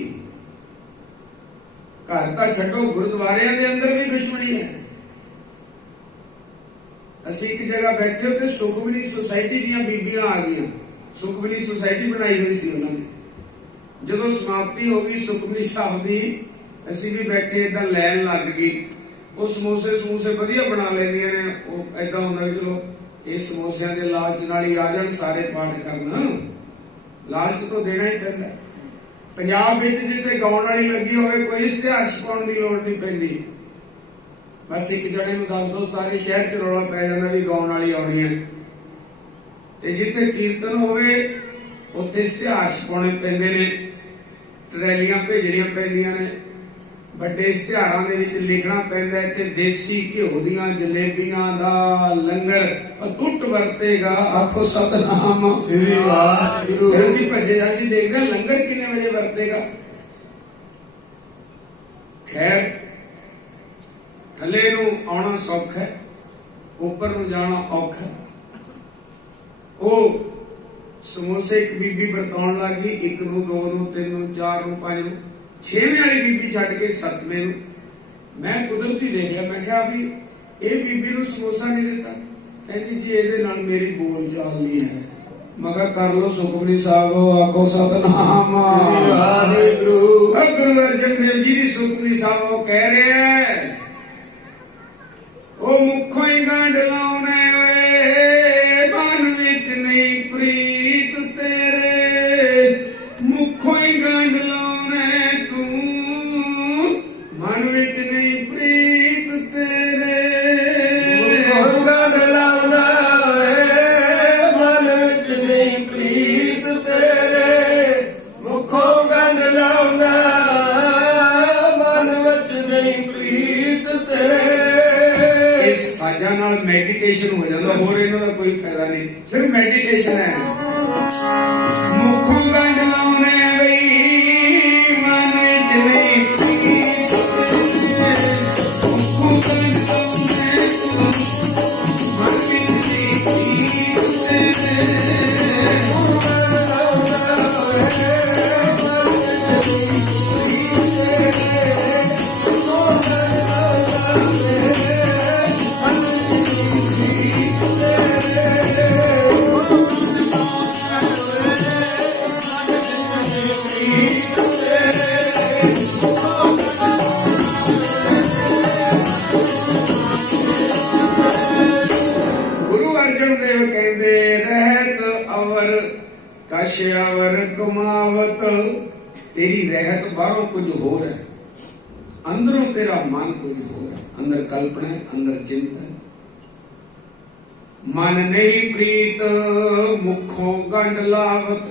ਘਰ ਤਾਂ ਛੱਡੋ, ਗੁਰਦੁਆਰਿਆਂ ਦੇ ਅੰਦਰ ਵੀ ਦੁਸ਼ਮਣੀ ਹੈ। ਅਸੀਂ ਇੱਕ ਜਗ੍ਹਾ ਬੈਠੇ ਹੋ ਤੇ ਸੁਖਮਨੀ ਸੁਸਾਇਟੀ ਦੀਆਂ ਬੀਬੀਆਂ ਆ ਗਈਆਂ। ਸੁਖਮਨੀ ਸੁਸਾਇਟੀ ਬਣਾਈ ਹੋਈ ਸੀ ਉਹਨਾਂ ਨੇ। ਜਦੋਂ ਸਮਾਪਤੀ ਹੋ ਗਈ ਸੁਖਮਨੀ ਸਾਹਿਬ ਦੀ, ਅਸੀਂ ਵੀ ਬੈਠੇ, ਏਦਾਂ ਲੈਣ ਲੱਗ ਗਈ। ਉਹ ਸਮੋਸੇ ਵਧੀਆ ਬਣਾ ਲੈਂਦੀਆਂ ਨੇ। ਉਹ ਏਦਾਂ ਹੁੰਦਾ ਵੀ ਚਲੋ ਇਹ ਸਮੋਸਿਆਂ ਦੇ ਲਾਲਚ ਨਾਲ ਹੀ ਆ ਜਾਣ ਸਾਰੇ ਪਾਠ ਕਰਨ। ਲਾਲਚ ਤੋਂ ਦੇਣਾ ਹੀ ਪੈਂਦਾ। ਪੰਜਾਬ ਵਿੱਚ ਜਿੱਥੇ ਗਾਉਣ ਵਾਲੀ ਲੱਗੀ ਹੋਵੇ, ਕੋਈ ਇਸ਼ਤਿਹਾਰ ਛਪਾਉਣ ਦੀ ਲੋੜ ਨਹੀਂ ਪੈਂਦੀ। ਬਸ ਇੱਕ ਜਣੇ ਨੂੰ ਦੱਸ ਦੋ, ਸਾਰੇ ਸ਼ਹਿਰ ਚ ਰੌਲਾ ਪੈ ਜਾਂਦਾ ਵੀ ਗਾਉਣ ਵਾਲੀ ਆਉਣੀ ਹੈ। ਤੇ ਜਿੱਥੇ ਕੀਰਤਨ ਹੋਵੇ ਉੱਥੇ ਇਸ਼ਤਿਹਾਰ ਛਪਾਉਣੇ ਪੈਂਦੇ ਨੇ, ਟਰੈਲੀਆਂ ਭੇਜਣੀਆਂ ਪੈਂਦੀਆਂ ਨੇ, ਵੱਡੇ ਇਸ਼ਤਿਹਾਰਾਂ ਦੇ ਵਿੱਚ ਲਿਖਣਾ ਪੈਂਦਾ ਇੱਥੇ ਦੇਸੀ ਘਿਓ ਦੀਆਂ ਜਲੇਬੀਆਂ ਦਾ ਲੰਗਰ ਅਟੁੱਟ ਵਰਤੇਗਾ, ਆਖੋ ਸਤਨਾਮ ਸ੍ਰੀ ਵਾਹਿਗੁਰੂ। ਫਿਰ ਅਸੀਂ ਭੱਜੇ, ਅਸੀਂ ਦੇਖਦੇ ਲੰਗਰ ਕਿੰਨੇ ਵਜੇ ਵਰਤੇਗਾ। ਖੈਰ, ਥੱਲੇ ਨੂੰ ਆਉਣਾ ਸੌਖਾ ਹੈ, ਉੱਪਰ ਨੂੰ ਜਾਣਾ ਔਖਾ। ਉਹ ਸਮੋਸੇ ਇੱਕ ਬੀਬੀ ਵਰਤਾਉਣ ਲੱਗ ਗਈ, 1 ਨੂੰ 2 ਨੂੰ 3 ਨੂੰ 4 ਨੂੰ 5 ਨੂੰ, 6ਵੇਂ ਵਾਲੀ ਬੀਬੀ ਛੱਡ ਕੇ 7ਵੇਂ ਨੂੰ। ਮੈਂ ਕੁਦਰਤੀ ਦੇਖਿਆ, ਮੈਂ ਕਿਹਾ ਵੀ ਇਹ ਬੀਬੀ ਨੂੰ ਸਮੋਸਾ ਨਹੀਂ ਦਿੱਤਾ। ਕਹਿੰਦੀ ਜੀ ਇਹਦੇ ਨਾਲ ਮੇਰੀ ਬੋਲ ਚਾਲ ਨਹੀਂ ਹੈ। ਮੈਂ ਕਿਹਾ ਕਰ ਲੋ ਸੁਖਮਨੀ ਸਾਹਿਬ, ਆਖੋ ਸਤਨਾਮ ਵਾਹਿਗੁਰੂ। ਗੁਰੂ ਅਰਜਨ ਦੇਵ ਜੀ ਦੀ ਸੁਖਮਨੀ ਸਾਹਿਬ ਉਹ ਕਹਿ ਰਿਹਾ, ਉਹ ਮੁੱਖੋਂ ਹੀ ਗੰਢ ਲਾਉਣੇ ਵੇ, ਮਨ ਵਿੱਚ ਨਹੀਂ ਪ੍ਰੀਤ ਤੇਰੇ। ਮੁੱਖੋਂ ਹੀ ਗੰਢ ਲਾਉਣੇ ਤੂੰ, ਮਨ ਵਿੱਚ ਨਹੀਂ ਪ੍ਰੀਤ ਤੇਰੇ। ਮੁੱਖੋਂ ਗੰਢ ਲਾਉਣਾ ਵੇ, ਮਨ ਵਿੱਚ ਨਹੀਂ ਪ੍ਰੀਤ ਤੇਰੇ। ਮੁੱਖੋਂ ਗੰਢ ਲਾਉਣਾ, ਮਨ ਵਿੱਚ ਨਹੀਂ ਪ੍ਰੀਤ ਤੇਰੇ। ਸਾਜਾਂ ਨਾਲ ਮੈਗੀ ਮੈਡੀਟੇਸ਼ਨ ਹੋ ਜਾਂਦਾ, ਹੋਰ ਇਹਨਾਂ ਦਾ ਕੋਈ ਫਾਇਦਾ ਨਹੀਂ, ਸਿਰਫ ਮੈਡੀਟੇਸ਼ਨ ਹੈ। ਮੁਖੋਂ ਗੰਢ ਲਾਉਣੇ ਬਈ ਮਨ ਵਿੱਚ ਨਹੀਂ ਪ੍ਰੀਤ, ਮੁਖੋਂ ਗੰਢ ਲਾਉਣੇ ਮਨ ਵਿੱਚ ਨਹੀਂ ਪ੍ਰੀਤ। ਕਹਿੰਦੇ ਰਹਿਤ ਅਵਰ ਕਛ ਅਵਰ ਕਮਾਵਤ, ਤੇਰੀ ਰਹਿਤ ਬਾਹਰੋਂ ਕੁਝ ਹੋਰ ਹੈ, ਅੰਦਰੋਂ ਤੇਰਾ ਮਨ ਕੁਝ ਹੋਰ ਹੈ। ਅੰਦਰ ਕਲਪਨਾ ਹੈ, ਅੰਦਰ ਚਿੰਤਾ ਹੈ। ਮਨ ਨਹੀਂ ਪ੍ਰੀਤ ਮੁਖੋਂ ਗੰਢ ਲਾਵਤ,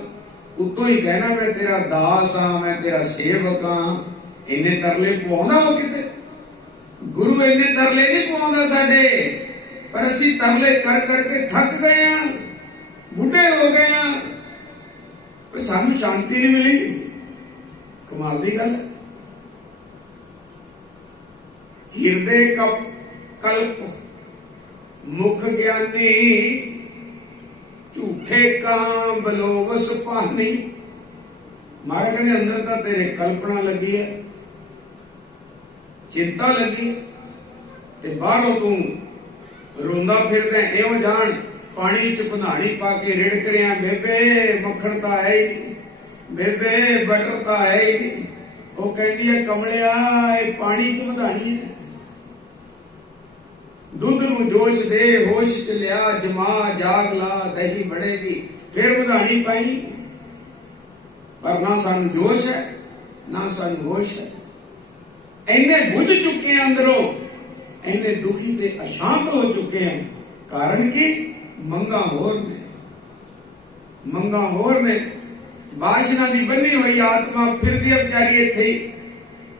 ਉੱਤੋਂ ਹੀ ਕਹਿਣਾ ਮੈਂ ਤੇਰਾ ਦਾਸ ਹਾਂ, ਮੈਂ ਤੇਰਾ ਸੇਵਕ ਹਾਂ। ਇੰਨੇ ਤਰਲੇ ਪਵਾਉਂਦਾ ਉਹ ਕਿਤੇ? ਗੁਰੂ ਇੰਨੇ ਤਰਲੇ ਨਹੀਂ ਪਵਾਉਂਦਾ ਸਾਡੇ, ਪਰ ਅਸੀਂ ਤਰਲੇ ਕਰ ਕਰਕੇ ਥੱਕ ਗਏ ਆ, ਬੁੱਢੇ ਹੋ ਗਏ ਆ, ਕੋਈ ਸਾਨੂੰ ਸ਼ਾਂਤੀ ਨਹੀਂ ਮਿਲੀ। ਕਮਾਲ ਦੀ ਗੱਲ। ਹਿਰਦੇ ਕਲਪ ਮੁਖ ਗਿਆਨੀ, ਝੂਠੇ ਕਾਂ ਬਲੋਵਸ ਭਾਨੀ। ਮਾਰੇ ਕਹਿੰਦੇ ਅੰਦਰ ਤਾਂ ਤੇਰੇ ਕਲਪਨਾ ਲੱਗੀ ਹੈ, ਚਿੰਤਾ ਲੱਗੀ, ਤੇ ਬਾਹਰੋਂ ਤੂੰ ਰੋਂਦਾ ਫਿਰਦਾ। ਇਹੋ ਜਾਣ ਪਾਣੀ ਚ ਪਧਾਣੀ ਪਾ ਕੇ ਰਿੜਕ ਰਿਆ, ਬੇਬੇ ਮੱਖਣ ਤਾਂ ਹੈ ਹੀ ਨਹੀਂ, ਬੇਬੇ ਬਟਰ ਤਾਂ ਹੈ ਹੀ ਨਹੀਂ। ਉਹ ਕਹਿੰਦੀ ਹੈ ਕਮਲਿਆ ਇਹ ਪਾਣੀ ਚ ਪਧਾਣੀ ਹੈ, ਦੁੱਧ ਨੂੰ ਜੋਸ਼ ਦੇ ਹੋਸ਼ ਚ ਲਿਆ, ਜਮਾ ਜਾਗ ਲਾ ਦਹੀਂ ਬੜੇਗੀ, ਫਿਰ ਪਧਾਣੀ ਪਾਈ। ਪਰ ਨਾ ਸਾਨੂੰ ਜੋਸ਼ ਹੈ ਨਾ ਸਾਨੂੰ ਹੋਸ਼ ਹੈ। ਇੰਨੇ ਬੁੱਝ ਚੁੱਕੇ ਆ ਅੰਦਰੋਂ, ਇੰਨੇ ਦੁਖੀ ਤੇ ਅਸ਼ਾਂਤ ਹੋ ਚੁੱਕੇ ਹਨ। ਕਾਰਨ ਕੀ? ਮੰਗਾ ਹੋਰ ਨੇ, ਮੰਗਾ ਹੋਰ ਨੇ। ਬਾਸ਼ਨਾ ਦੀ ਬੰਨੀ ਹੋਈ ਆਤਮਾ ਫਿਰਦੀ ਹੈ ਵਿਚਾਰੀ ਇੱਥੇ ਹੀ,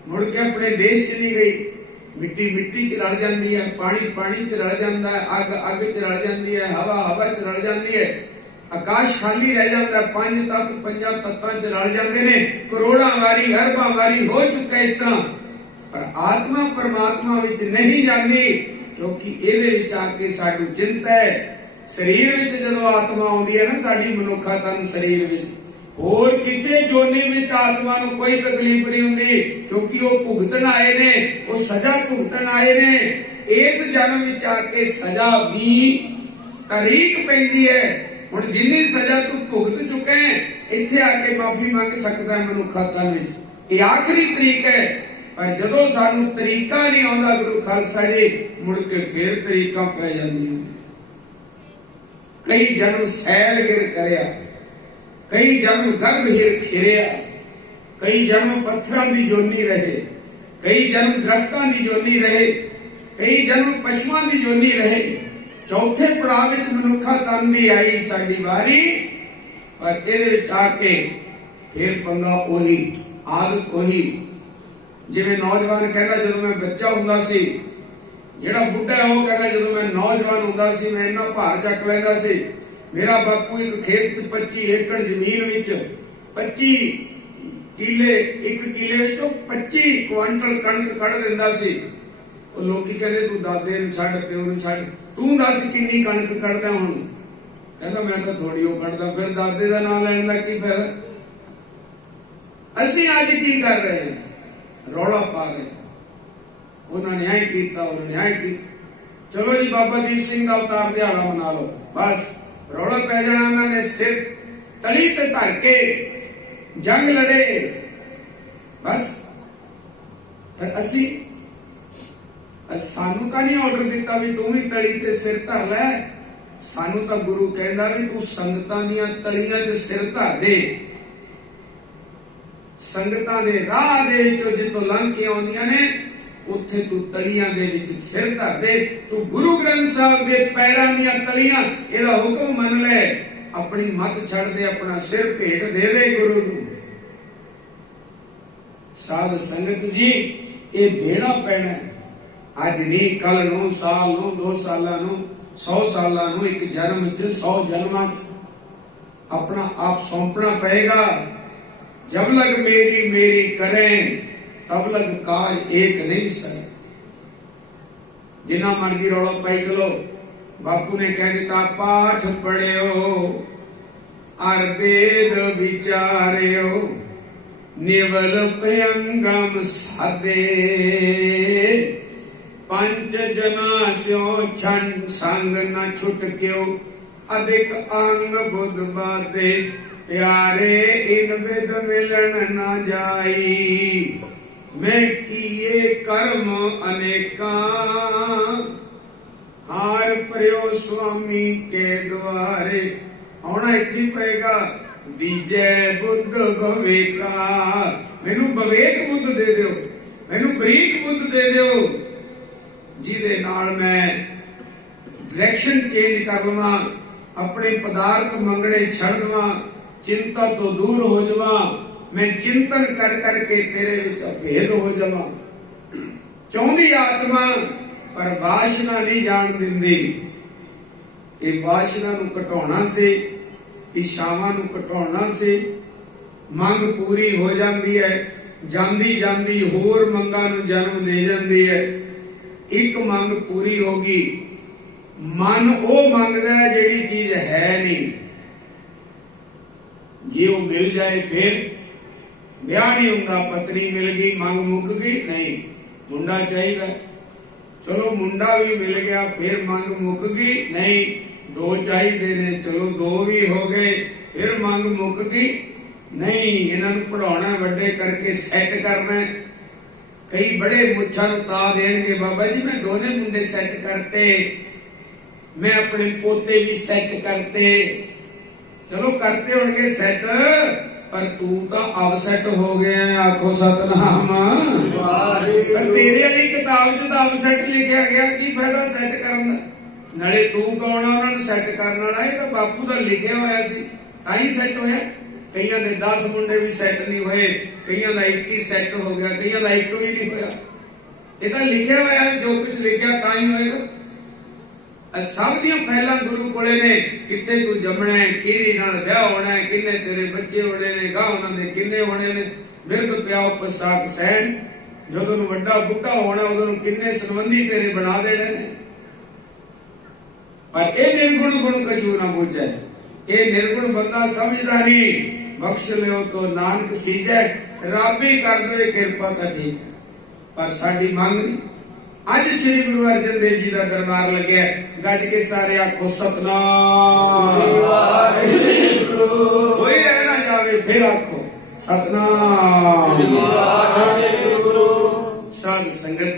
ਮੁੜ ਕੇ ਆਪਣੇ ਦੇਸ਼ ਚ ਨਹੀਂ ਗਈ। ਮਿੱਟੀ ਮਿੱਟੀ ਚ ਰਲ ਜਾਂਦੀ ਹੈ, ਪਾਣੀ ਪਾਣੀ ਚ ਰਲ ਜਾਂਦਾ ਹੈ, ਅੱਗ ਅੱਗ ਚ ਰਲ ਜਾਂਦੀ ਹੈ, ਹਵਾ ਹਵਾ ਚ ਰਲ ਜਾਂਦੀ ਹੈ, ਆਕਾਸ਼ ਖਾਲੀ ਰਹਿ ਜਾਂਦਾ। ਪੰਜ ਤੱਤ ਪੰਜਾਂ ਤੱਤਾਂ ਚ ਰਲ ਜਾਂਦੇ ਨੇ। ਕਰੋੜਾਂ ਵਾਰੀ ਅਰਬਾਂ ਵਾਰੀ ਹੋ ਚੁੱਕਾ ਇਸ ਤਰ੍ਹਾਂ, ਪਰ ਆਤਮਾ ਪਰਮਾਤਮਾ ਵਿੱਚ ਨਹੀਂ ਜਾਂਦੀ, ਕਿਉਂਕਿ ਇਹਦੇ ਵਿੱਚ ਆ ਕੇ ਸਾਡੀ ਚਿੰਤਾ ਹੈ। ਸਰੀਰ ਵਿੱਚ ਜਦੋਂ ਆਤਮਾ ਆਉਂਦੀ ਹੈ ਨਾ, ਸਾਡੀ ਮਨੁੱਖਾ ਤਨ ਸਰੀਰ ਵਿੱਚ, ਹੋਰ ਕਿਸੇ ਜੋਨੀ ਵਿੱਚ ਆਤਮਾ ਨੂੰ ਕੋਈ ਤਕਲੀਫ ਨਹੀਂ ਹੁੰਦੀ, ਕਿਉਂਕਿ ਉਹ ਭੁਗਤਣ ਆਏ ਨੇ, ਉਹ ਸਜ਼ਾ ਭੁਗਤਣ ਆਏ ਨੇ। ਇਸ ਜਨਮ ਵਿੱਚ ਆ ਕੇ ਸਜ਼ਾ ਵੀ ਤਰੀਕ ਪੈਂਦੀ ਹੈ। ਹੁਣ ਜਿੰਨੀ ਸਜ਼ਾ ਤੂੰ ਭੁਗਤ ਚੁੱਕਾ ਹੈ, ਇੱਥੇ ਆ ਕੇ ਮਾਫੀ ਮੰਗ ਸਕਦਾ ਮਨੁੱਖਾ ਤਨ ਵਿੱਚ, ਇਹ ਆਖਰੀ ਤਰੀਕ ਹੈ। ਪਰ ਜਦੋਂ ਸਾਨੂੰ ਤਰੀਕਾ ਨਹੀਂ ਆਉਂਦਾ ਗੁਰੂ ਖਾਲਸਾ ਜੀ, ਮੁੜ ਕੇ ਫੇਰ ਤਰੀਕਾਂ ਪੈ ਜਾਂਦੀਆਂ। ਕਈ ਜਨਮ ਸੈਲ ਗਿਰ ਕਰਿਆ, ਕਈ ਜਨਮ ਗਰਭ ਹਿਰ ਖਿਰਿਆ, ਕਈ ਜਨਮ ਪੱਥਰਾਂ ਦੀ ਜੋਨੀ ਰਹੇ, ਕਈ ਜਨਮ ਦਰਖਤਾਂ ਦੀ ਜੋਨੀ ਰਹੇ, ਕਈ ਜਨਮ ਪਸ਼ੂਆਂ ਦੀ ਜੋਨੀ ਰਹੇ। ਚੌਥੇ ਪੜਾਅ ਵਿੱਚ ਮਨੁੱਖਾ ਤਨ ਦੀ ਆਈ ਸਾਡੀ ਵਾਰੀ, ਪਰ ਇਹਦੇ ਵਿੱਚ ਆ ਕੇ ਫੇਰ ਪੰਗਾ ਉਹੀ, ਆਦਤ ਉਹੀ। ਜਿਵੇਂ ਨੌਜਵਾਨ ਕਹਿੰਦਾ ਜਦੋਂ ਮੈਂ ਬੱਚਾ ਹੁੰਦਾ ਸੀ, ਜਿਹੜਾ ਬੁੱਢਾ ਉਹ ਕਹਿੰਦਾ ਜਦੋਂ ਮੈਂ ਨੌਜਵਾਨ ਹੁੰਦਾ ਸੀ ਮੈਂ ਇੰਨਾ ਭਾਰ ਚੱਕ ਲੈਂਦਾ ਸੀ। ਮੇਰਾ ਬਾਪੂ ਇੱਕ ਖੇਤ 'ਚ 25 ਏਕੜ ਜ਼ਮੀਨ ਵਿੱਚ 25 ਕਿੱਲੇ, ਇੱਕ ਕਿੱਲੇ ਵਿੱਚੋਂ 25 ਕੁਆਂਟਲ ਕਣਕ ਕੱਢ ਦਿੰਦਾ ਸੀ। ਉਹ ਲੋਕੀ ਕਹਿੰਦੇ ਤੂੰ ਦਾਦੇ ਨੂੰ ਛੱਡ, ਪਿਓ ਨੂੰ ਛੱਡ, ਤੂੰ ਦੱਸ ਕਿੰਨੀ ਕਣਕ ਕੱਢਦਾ ਹੁਣ? ਕਹਿੰਦਾ ਮੈਂ ਤਾਂ ਥੋੜੀ ਉਹ ਕੱਢਦਾ। ਫਿਰ ਦਾਦੇ ਦਾ ਨਾਮ ਲੈਣ ਦਾ ਕੀ ਫਾਇਦਾ? ਅਸੀਂ ਅੱਜ ਕੀ ਕਰ ਰਹੇ ਹਾਂ? ਰੌਲਾ ਪਾ ਰਹੇ। ਉਹਨਾਂ ਨਿਆਂ ਕੀਤਾ, ਉਹਨਾਂ ਨਿਆਂ ਕੀਤਾ। ਚਲੋ ਜੀ ਬਾਬਾ ਦੀਪ ਸਿੰਘ ਦਾ ਅਵਤਾਰ ਦਿਹਾੜਾ ਮਨਾ ਲਓ, ਬਸ ਰੌਲਾ ਪੈ ਜਾਣਾ। ਉਹਨਾਂ ਨੇ ਸਿਰ ਤਲੀ ਤੇ ਧਰ ਕੇ ਜੰਗ ਲੜੇ, ਬਸ। ਪਰ ਅਸੀਂ ਸਾਨੂੰ ਤਾਂ ਨਹੀਂ ਆਰਡਰ ਦਿੱਤਾ ਵੀ ਤੂੰ ਵੀ ਤਲੀ ਤੇ ਸਿਰ ਧਰ ਲੈ। ਸਾਨੂੰ ਤਾਂ ਗੁਰੂ ਕਹਿੰਦਾ ਵੀ ਤੂੰ ਸੰਗਤਾਂ ਦੀਆਂ ਤਲੀਆਂ 'ਚ ਸਿਰ ਧਰ ਦੇ। ਸੰਗਤਾਂ ਦੇ ਰਾਹ ਦੇ ਵਿੱਚੋਂ ਜਿੱਥੋਂ ਲੰਘ ਕੇ ਆਉਂਦੀਆਂ ਨੇ, ਉੱਥੇ ਤੂੰ ਤਲੀਆਂ ਦੇ ਵਿੱਚ ਸਿਰ ਧਰ ਦੇ। ਤੂੰ ਗੁਰੂ ਗ੍ਰੰਥ ਸਾਹਿਬ ਦੇ ਪੈਰਾਂ ਦੀਆਂ ਤਲੀਆਂ, ਇਹਦਾ ਹੁਕਮ ਮੰਨ ਲੈ, ਆਪਣੀ ਮੱਤ ਛੱਡ ਦੇ, ਆਪਣਾ ਸਿਰ ਭੇਟ ਦੇ ਦੇ ਗੁਰੂ ਨੂੰ। ਸਾਧ ਸੰਗਤ ਜੀ, ਇਹ ਦੇਣਾ ਪੈਣਾ, ਅੱਜ ਨਹੀਂ ਕੱਲ ਨੂੰ, ਸਾਲ ਨੂੰ, 2 ਸਾਲਾਂ ਨੂੰ। 100 ਸਾਲਾਂ ਨੂੰ ਇੱਕ ਜਨਮ 'ਚ 100 ਜਨਮਾਂ 'ਚ अपना आप सौंपना पड़ेगा। जब लग मेरी मेरी करें तब लग काज एक नहीं सके। जिन्ना मर्जी रौला पाई चलो, बापू ने कह दिता पाठ पढ़ियो अर वेद विचारियो निवल भयंगम साधे पंच जना स्यो छंड संग न छुटक्यो अधिक अंग बुध बाते प्यारे इन विद मिलन न जाई मैं किए कर्म अनेका हार प्रयो स्वामी के द्वारे आना इत्थे पेगा दीजे बुद्ध भवेका मैनू विवेक बुद्ध दे दियो मैनू बरीक बुद्ध दे दियो जिहदे नाल मैं डायरेक्शन चेंज कर लवां अपने पदार्थ मंगने छड़ दवां चिंता तो दूर हो जावां मैं चिंतन कर करके तेरे विच अभेद हो जावां। चाहुंदी आत्मा पर वासना नहीं जान दिंदी। ये वासना नूं घटाउणा से इच्छावां नूं घटाउणा से मंग पूरी हो जाती है जांदी जांदी होर मंगां नूं जन्म दे जाती है। एक मंग पूरी होगी मन वो मंगदा जिहड़ी चीज है नहीं जे वो मिल जाए फिर ब्याह नहीं हुंदा पत्नी मिल गई मंग मुक गई नहीं मुंडा चाहिए चलो मुंडा भी मिल गया फिर मंग मुक गई नहीं दो चाहिए ने चलो दो भी हो गए फिर मंग मुक गई नहीं इन्हां नूं पढ़ाउणा वड्डे करके सैट करना। कई बड़े मुच्छां नूं ता देणगे बाबा जी मैं दोने मुंडे सैट करते मैं अपने पोते भी सेट करते चलो करते होंगे सेट पर तू तो अब सेट हो गया आखो सतनाम पर तेरे वाली किताब च तो अब सेट लिखा गया की फायदा सेट करन नाले तू कौन है उन्होंने सेट करने वाला है तो बापू का लिखा होया सी ताई सेट होया। कईयां दे 10 मुंडे भी सेट नहीं होए कईयां दा 21 सेट हो गया कईयां दा 1 भी नहीं होया। ये तो लिखा होया जो कुछ लिखा ताई होएगा। सब दियां पहला गुरु कोले ने किते तू जमना है किहड़ी नाल ब्याह होना है किन्ने तेरे बच्चे होने ने गां उन्हां दे किन्ने होने ने बिरध प्याओ पसाक सैन जदों वड्डा बुढ़ा होना उदों किन्ने संबंधी तेरे बना देने ने। पर ये निर्गुण गुण कछु ना बूझे ये निर्गुण बंदा समझदा नहीं बख्श लियो तो नानक सीजे रब ही कर दो कृपा तो ठीक है पर साडी मंग नहीं। आज श्री गुरु अर्जन देव जी का दरबार लगे गज के सारे आखो सतनाम कोई रह ना जावे फिर आखो सतनाम। साध संगत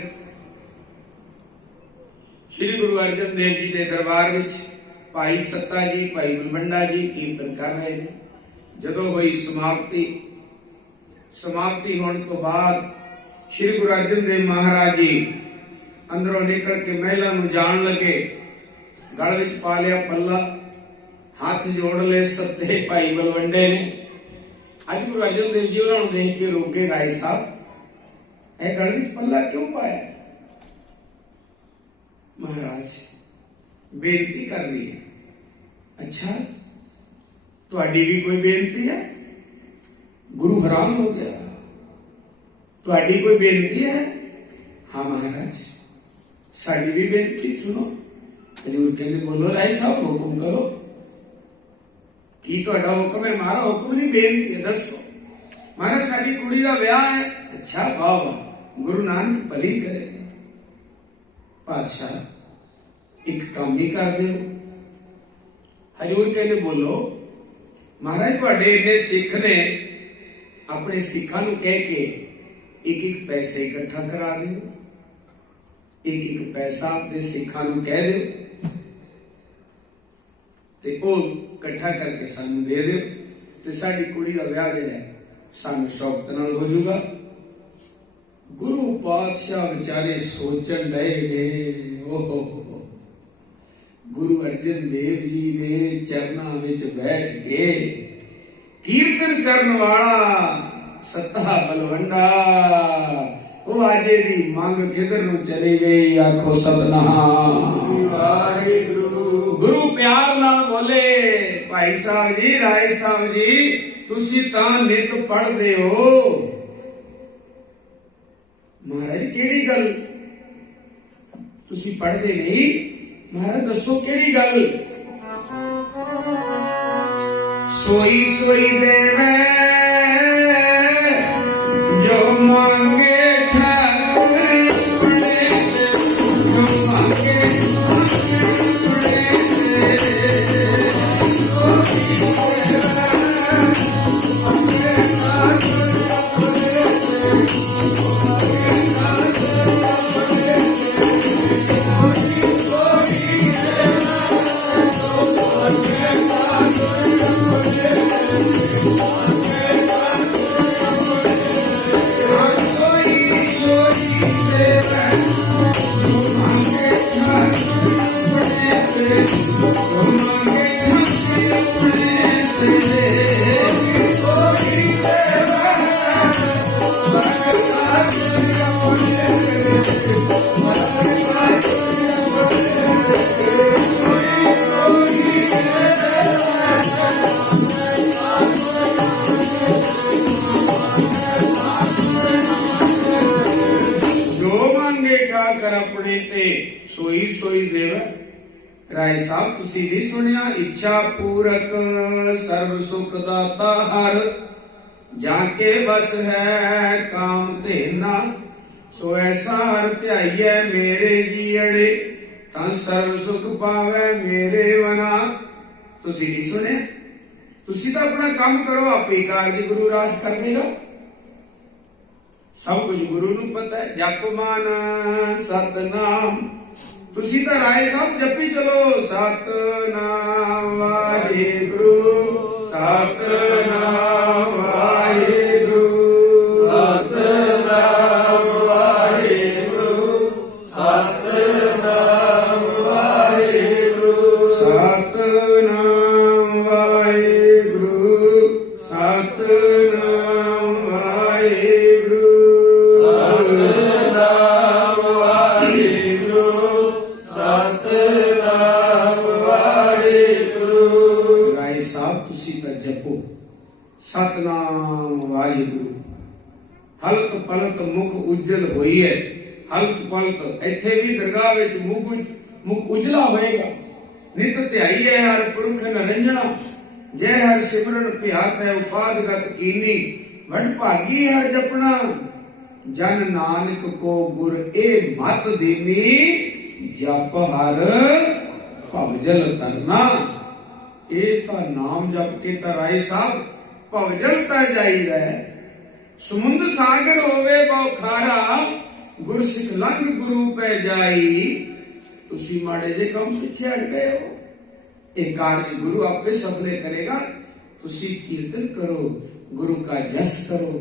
श्री गुरु अर्जन देव जी के दरबार विच भाई सत्ता जी भाई बलवंडा जी कीर्तन कर रहे हैं। जदों हुई समाप्ति होने तो बाद श्री गुरु अर्जन देव महाराज जी अंदरों निकल के महिला नूं जान लगे गल विच पा लिया पल्ला हाथ जोड़ ले सत्ते भाई बलवंडे ने। अज गुरु अर्जन देव जी उन्होंने देख के रोके राय साहब ए गल विच पल्ला क्यों पाया। महाराज बेनती कर रही है। अच्छा तुहाडी भी कोई बेनती है। गुरु हैरान हो गया तुहाडी कोई बेनती है। हाँ महाराज साड़ी भी बेनती सुनो। हजूर कहते बोलो राय साहब हुक्म करो की तुहाडा हुक्म है। मारा हुक्म नहीं बेनती है दसो। महाराज साडी कुड़ी का ब्याह है। अच्छा वाह वाह गुरु नानक भली करे पातशाह एक काम ही कर दो। हजूर कहते बोलो। महाराज तुहाडे इन्ने सिख ने अपने सिखां नूं कह के एक एक पैसे इकट्ठा करा दो। एक एक पैसा अपने सिखां नूं कह दो ते ओ इकट्ठा करके सानू दे दो ते साडी कुड़ी का ब्याह जिहड़ा सानू शौकत नाल हो जाऊगा। गुरु पातशाह बेचारे सोचन लए ने ओहो गुरु अर्जन देव जी ने चरना विच बैठ के कीर्तन करन वाला सत्ता बलवंडा वो आजे दी मंग किधर नूं चली गई आखो सतनाम वाहिगुरू ਗੁਰੂ ਪਿਆਰ ਨਾਲ ਬੋਲੇ, ਭਾਈ ਸਾਹਿਬ ਜੀ, ਰਾਏ ਸਾਹਿਬ ਜੀ, ਤੁਸੀਂ ਤਾਂ ਨਿਤ ਪੜ੍ਹਦੇ ਹੋ। ਮਹਾਰਾਜ ਕਿਹੜੀ ਗੱਲ ਤੁਸੀਂ ਪੜ੍ਹਦੇ ਨਹੀਂ? ਮਹਾਰਾਜ ਦੱਸੋ ਕਿਹੜੀ ਗੱਲ? ਸੋਈ ਸੋਈ ਦੇਵੇ ਜੋ ਮੰਗੇ ਠਾਕੁਰ ਆਪਣੇ, ਜੋ ਮੰਗੇ ਠਾਕਰ ਆਪਣੇ ਤੇ ਸੋਈ ਸੋਈ ਦੇਵ। ਰਾਏ ਸਾਹਿਬ ਤੁਸੀਂ ਵੀ ਸੁਣਿਆ, ਇੱਛਾ ਪੂਰਕ ਸਰਬ ਸੁਖ ਦਾਤਾ ਹਰ, ਜਾਂ ਕੇ ਬਸ ਹੈ ਕਾਮ ਧੇਨਾ, ਸੋ ਐਸਾ ਹਰ ਧਿਆਈਐ ਮੇਰੇ ਜੀਅੜੇ, ਤਾਂ ਸਰਬ ਸੁਖ ਪਾਵੈ ਮੇਰੇ ਵਨਾ। ਤੁਸੀਂ ਵੀ ਸੁਣਿਆ, ਤੁਸੀਂ ਤਾਂ ਆਪਣਾ ਕੰਮ ਕਰੋ, ਆਪੇ ਕਾਰਜ ਗੁਰੂ ਰਾਸ ਕਰ ਦੇਗਾ। ਸਭ ਕੁਝ ਗੁਰੂ ਨੂੰ ਪਤਾ ਹੈ। ਜਪ ਮਨ ਸਤਨਾਮ, ਤੁਸੀਂ ਤਾਂ ਰਾਏ ਸਾਹਿਬ ਜਪੀ ਚਲੋ, ਸਤਨਾਮ ਵਾਹਿਗੁਰੂ, ਸਤਨਾਮ ਵਾਹਿਗੁਰੂ, ਸਤਨਾਮ ਵਾਹਿਗੁਰੂ, ਸਤਨਾਮ ਵਾਹਿਗੁਰੂ, ਸਤਨਾਮ ਵਾਹਿਗੁਰੂ, ਸਤਨਾਮ ਵਾਹਿਗੁਰੂ, ਸਤਨਾਮ ਵਾਹਿਗੁਰੂ, ਸਤਨਾਮ ਵਾਹਿਗੁਰੂ। ਰਾਏ ਸਾਹਿਬ ਤੁਸੀਂ ਤਾਂ ਜਪੋ ਸਤਨਾਮ ਵਾਹਿਗੁਰੂ। ਹਲਤ ਪਲਤ ਮੁਖ ਉਜਲ ਹੋਈ ਹੈ, ਹਲਤ ਪਲਤ ਇੱਥੇ ਵੀ ਦਰਗਾਹ ਵਿੱਚ ਮੁਖ ਉਜਲਾ ਹੋਏਗਾ। ਨਿਤ ਧਿਆਈ ਹੈ ਹਰ ਪੁਰਖ ਨਰੰਜਣਾ, ਜੈ ਹਰ ਸਿਮਰਨ ਭਿਆਤ ਹੈ ਉਪਾਦਗਤ ਕੀਨੀ, ਵਡ ਭਾਗੀ ਹਰ ਜਪਣਾ, ਜਨ ਨਾਨਕ ਕੋ ਗੁਰ ਇਹ ਮਤ ਦੇਨੀ, ਜਪ ਹਰ ਭਵਜਲ ਤਰਨਾ। ਇਹ ਤਾਂ ਨਾਮ ਜਪ ਕੇ ਤਾਂ ਰਾਏ ਸਾਹਿਬ ਭਵਜਲ ਤਾਂ ਜਾਈਦਾ। ਸਮੁੰਦ ਸਾਗਰ ਹੋਵੇ ਬਹੁ ਖਾਰਾ, ਗੁਰ ਸਿੱਖ ਲੰਘ ਗੁਰੂ ਪੈ ਜਾਈ। ਤੁਸੀਂ ਮਾੜੇ ਜੇ ਕੰਮ ਪਿੱਛੇ ਹਟ ਗਏ ਹੋ। ਇਹ ਕਾਰਜ ਗੁਰੂ ਆਪੇ ਸਭ ਨੇ ਕਰੇਗਾ। ਤੁਸੀਂ ਕੀਰਤਨ ਕਰੋ, ਗੁਰੂ ਕਾ ਜਸ ਕਰੋ।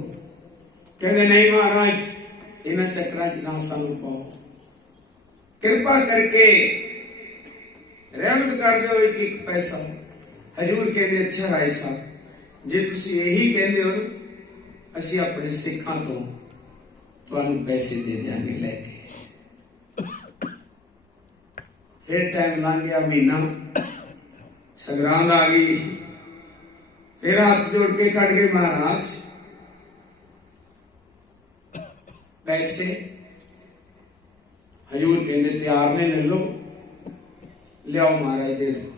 ਕਹਿੰਦੇ ਨਹੀਂ ਮਹਾਰਾਜ, ਇਹਨਾਂ ਚੱਕਰਾਂ 'ਚ ਨਾ ਸਾਨੂੰ ਪਾਓ, ਕਿਰਪਾ ਕਰਕੇ ਰਹਿਮਤ ਕਰ ਦਿਓ ਇੱਕ ਇੱਕ ਪੈਸਾ। ਹਜੂਰ ਕਹਿੰਦੇ ਅੱਛਾ ਰਾਏ ਸਾਹਿਬ, ਜੇ ਤੁਸੀਂ ਇਹੀ ਕਹਿੰਦੇ ਹੋ, ਅਸੀਂ ਆਪਣੇ ਸਿੱਖਾਂ ਤੋਂ ਤੁਹਾਨੂੰ ਪੈਸੇ ਦੇ ਦਿਆਂਗੇ ਲੈ ਕੇ। ਫਿਰ ਟਾਈਮ ਲੰਘ ਗਿਆ, ਮਹੀਨਾ ਸੰਗਰਾਂਦ ਆ ਗਈ, ਫਿਰ ਹੱਥ ਜੋੜ ਕੇ ਕੱਢ ਗਏ ਮਹਾਰਾਜ ਪੈਸੇ। ਹਜੂਰ ਕਹਿੰਦੇ ਤਿਆਰ ਨੇ, ਲੈ ਲਓ, ਲਿਆਓ ਮਹਾਰਾਜ ਦੇ ਦਿਓ।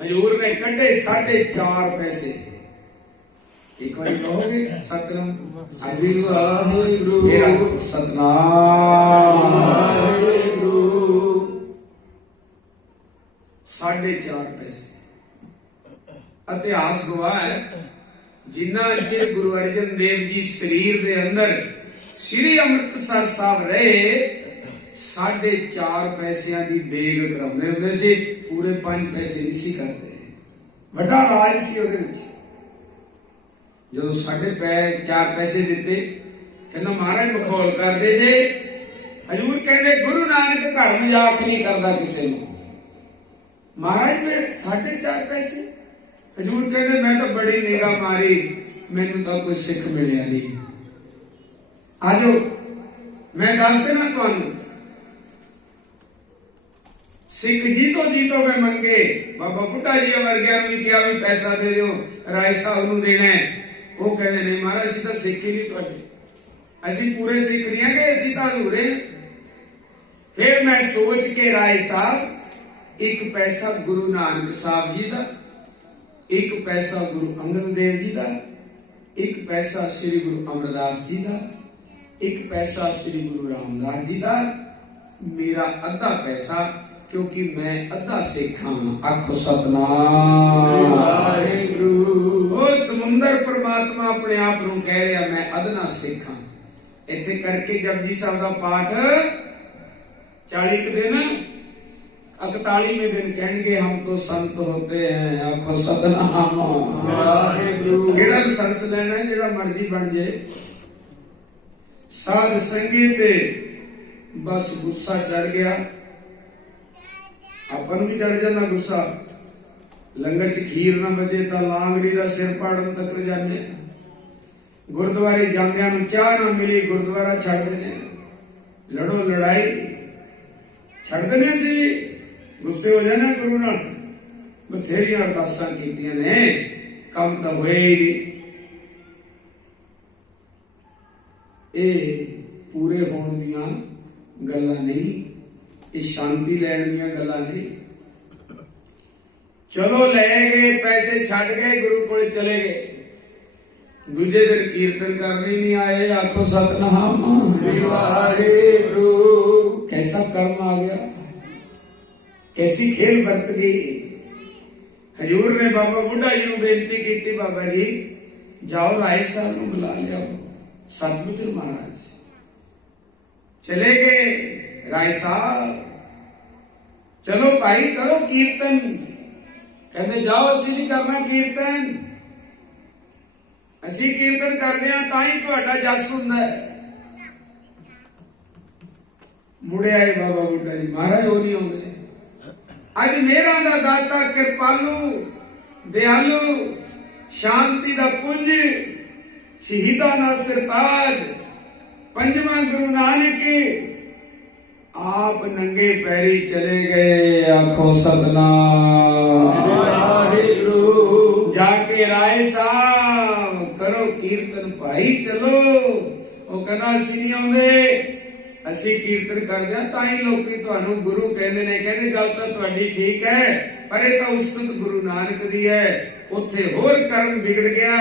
ਹਜੂਰ ਨੇ ਕੱਢੇ 4.5 ਪੈਸੇ। ਇੱਕ ਵਾਰੀ ਕਹੋਗੇ ਸਤਨਾਮ ਸ੍ਰੀ ਵਾਹਿਗੁਰੂ, ਸਤਨਾਮ ਵਾਹਿਗੁਰੂ। 4.5 ਪੈਸੇ। ਇਤਿਹਾਸ ਗਵਾਹ ਹੈ, ਜਿੰਨਾ ਚਿਰ ਗੁਰੂ ਅਰਜਨ ਦੇਵ ਜੀ ਸਰੀਰ ਦੇ ਅੰਦਰ ਸ੍ਰੀ ਅੰਮ੍ਰਿਤਸਰ ਸਾਹਿਬ ਰਹੇ, 4.5 ਪੈਸਿਆਂ ਦੀ ਦੇਗ ਕਰਾਉਂਦੇ ਹੁੰਦੇ ਸੀ। ਪੂਰੇ 5 ਪੈਸੇ ਨਹੀਂ ਸੀ ਕਰਦੇ। ਵੱਡਾ ਰਾਜ ਸੀ ਉਹਦੇ ਵਿੱਚ। ਜਦੋਂ 4.5 ਪੈਸੇ ਦਿੱਤੇ, ਕਹਿੰਦਾ ਮਹਾਰਾਜ ਮਖੌਲ ਕਰਦੇ ਜੇ। ਹਜੂਰ ਕਹਿੰਦੇ ਗੁਰੂ ਨਾਨਕ ਘਰ ਮਜ਼ਾਕ ਨਹੀਂ ਕਰਦਾ ਕਿਸੇ ਨੂੰ। ਮਹਾਰਾਜ ਫਿਰ 4.5 ਪੈਸੇ। ਹਜੂਰ ਕਹਿੰਦੇ ਮੈਂ ਤਾਂ ਬੜੀ ਨਿਗਾਹ ਮਾਰੀ, ਮੈਨੂੰ ਤਾਂ ਕੋਈ ਸਿੱਖ ਮਿਲਿਆ ਨਹੀਂ। ਆਜੋ ਮੈਂ ਦੱਸ ਦੇਣਾ ਤੁਹਾਨੂੰ, सिख जी तो मैं मंगे बाबा बुढ़ा जी वर्गिया भी क्या भी पैसा दे दो राय साहब नूं देना है। वो कहते नहीं महाराज असीं तां सिख ही नहीं तुहाडे, असीं पूरे सिख नहीं है, असीं तां अधूरे। फिर मैं सोच के राय साहब एक पैसा गुरु नानक साहब जी का, एक पैसा गुरु अंगद देव जी का, एक पैसा श्री गुरु अमरदास जी का, एक पैसा श्री गुरु रामदास जी का, मेरा अद्धा पैसा क्योंकि मैं अद्धा सिख हाँ। आखो सतनाम वाहिगुरु। ओ समुंदर परमात्मा अपने आप नूं कह रहा मैं अदना सिख हाँ। इत्थे करके जपजी साहब का पाठ 40 दिन 41वें दिन कहेंगे हम तो संत होते हैं। आखो सतनाम वाहिगुरु। केड़ा लाइसेंस लेना है जेड़ा मर्जी बन जाए। साध संगीत बस गुस्सा चढ़ गया, अपन भी चढ़ जाना गुस्सा। लंगर च खीर ना बचे तो लांगरी का सिर पाड़न तक जाने, गुरुद्वारे जांदियां नूं चाह ना मिली गुरुद्वारा छड़ देने, लड़ो लड़ाई छड़ देने सी, गुस्से हो जाने गुरु नाल। बथेरियां अरदासां कीतियां ने, काम तो होए ही नहीं। ये पूरे होण दियां गल्लां नहीं, ये शांति लैण दियां गल्लां नहीं। चलो ले गए पैसे छड़ गए गुरु कोल चले गए, दूजे दिन कीर्तन करने नहीं आए। आखो सतनाम वाहिगुरु। कैसा कर्म आ गया, कैसी खेल बरत गई। हजूर ने बाबा बुढ़ा जी को बेनती की, बाबा जी जाओ राय साहब को बुला लिया। सतमुच महाराज चले गए। राय साहब चलो भाई करो कीर्तन, कहते जाओ असी नहीं करना कीर्तन, असी कीर्तन करते हैं ताई तुहाडा जस हुंदा है। मुड़े आए बाबा बुढ़ा जी, महाराज वो नहीं आउंदे। अज मेहरां दा दाता, कृपालू, दयालु, शांति दा पुंज, शहीदां दा सिरताज, पंजवां गुरु नानक आप नंगे पैरी चले गए। आखो सतनाम वाहिगुरु। जाके राय साहब करो कीर्तन भाई चलो। वो कहना असी नहीं आउंदे, असी कीर्तन करदे हां ताई लोकी तुहानू गुरु कहंदे ने। कहंदे गल तां तुहाडी ठीक है, पर ये तां उस्तत गुरु नानक दी है। उत्थे होर कर्म बिगड़ गया,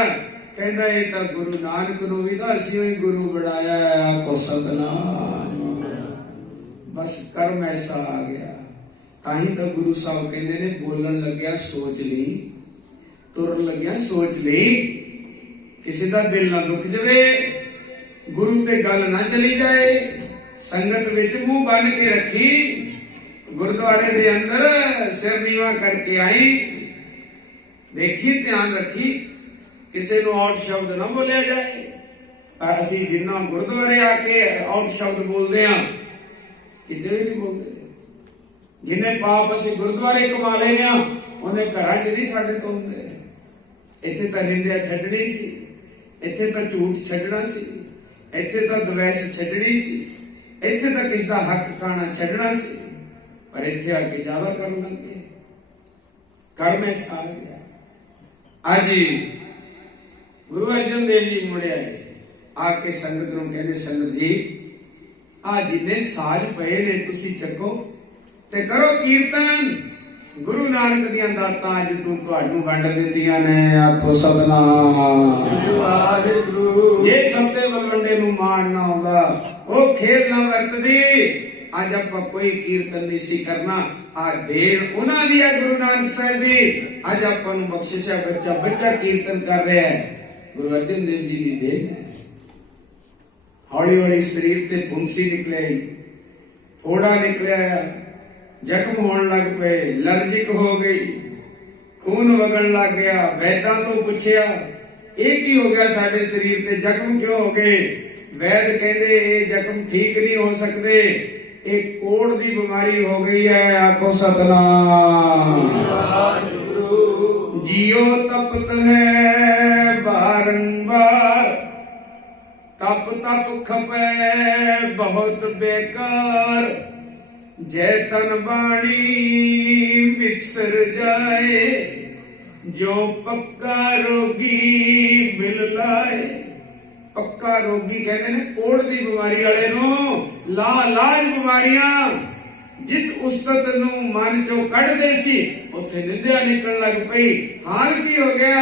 कहंदा ये तां गुरु नानक नू भी तां असी ही गुरु बनाया है। आखो सतनाम। बस कर्म ऐसा आ गया। ताही तो गुरु साहब कहते ने बोलन लग्या सोच ली, तुरन लग्या सोच ली, किसी का दिल ना दुख जाए, गुरु ते गल ना चली जाए। संगत विच मुंह बन के रखी, गुरुद्वारे दे अंदर सिर नीवा करके आई, देखी ध्यान रखी किसी को आउट शब्द ना बोलिया जाए। पर असी जिन्ना गुरुद्वारे आके आउट शब्द बोलते हैं किते भी नहीं बोलते। जिन्हें पाप असी गुरुद्वारे कमा लेने उन्हें घर च नहीं साडे तो होंदे। इत्थे तां निंदिया छड्डनी सी, इत्थे तां झूठ छड्डना सी, इत्थे तां द्वेष छड्डनी सी, इत्थे तां किस दा हक खाना छड्डना सी। पर इत्थे आके ज्यादा करन लग गए। कर्म ऐसा आ गया। अज गुरु अर्जन देव जी मुड़े आए, आके संगत नूं कहंदे संगत जी आ जिन्ने साज पए ने तुसी चको ते करो कीर्तन। गुरु नानक दियां दातां अज तू तुहानू वंड दित्तियां ने। आखो सतनाम वाहिगुरु। जे सत्ते बलवंडे नू मान ना आउंदा, ओ खेल ना वरतदी, अज आपां कोई कीर्तन नहीं सी करना। आ देन उन्हां दी है गुरु नानक साहिब दी। अज आपां नू बख्शिश है, बच्चा बच्चा कीर्तन कर रहा है। गुरु अर्जन देव जी दी देन है। हौली हौली शरीर ते फुंसी निकले, फोड़ा निकलिया, जख्म होने लग पे, लर्जिक हो गई, खून वगन लग गया। वैद्यां तो पूछया एक ही हो गया साडे शरीर ते जख्म क्यों हो गए? वैद कहंदे ये जख्म ठीक नहीं हो सकते, एक कोड़ दी बीमारी हो गई है। आखो सतनाम जियो तपत है बारंबार, तप तप खपे बहुत बेकार, ਜੈ ਤਨ ਬਾਣੀ ਵਿਸਰ ਜਾਏ, ਜੋ ਪੱਕਾ ਰੋਗੀ ਮਿਲ ਲਾਏ। ਪੱਕਾ ਰੋਗੀ ਕਹਿੰਦੇ ਨੇ ਕੋੜ ਦੀ ਬਿਮਾਰੀ ਵਾਲੇ ਨੂੰ, ਲਾ ਲਾਜ ਬਿਮਾਰੀਆਂ। ਜਿਸ ਉਸਤਤ ਨੂੰ ਮਨ ਚੋਂ ਕੱਢਦੇ ਸੀ ਉੱਥੇ ਨਿੰਦਿਆ ਨਿਕਲਣ ਲੱਗ ਪਈ। ਹਾਲ ਕੀ ਹੋ ਗਿਆ?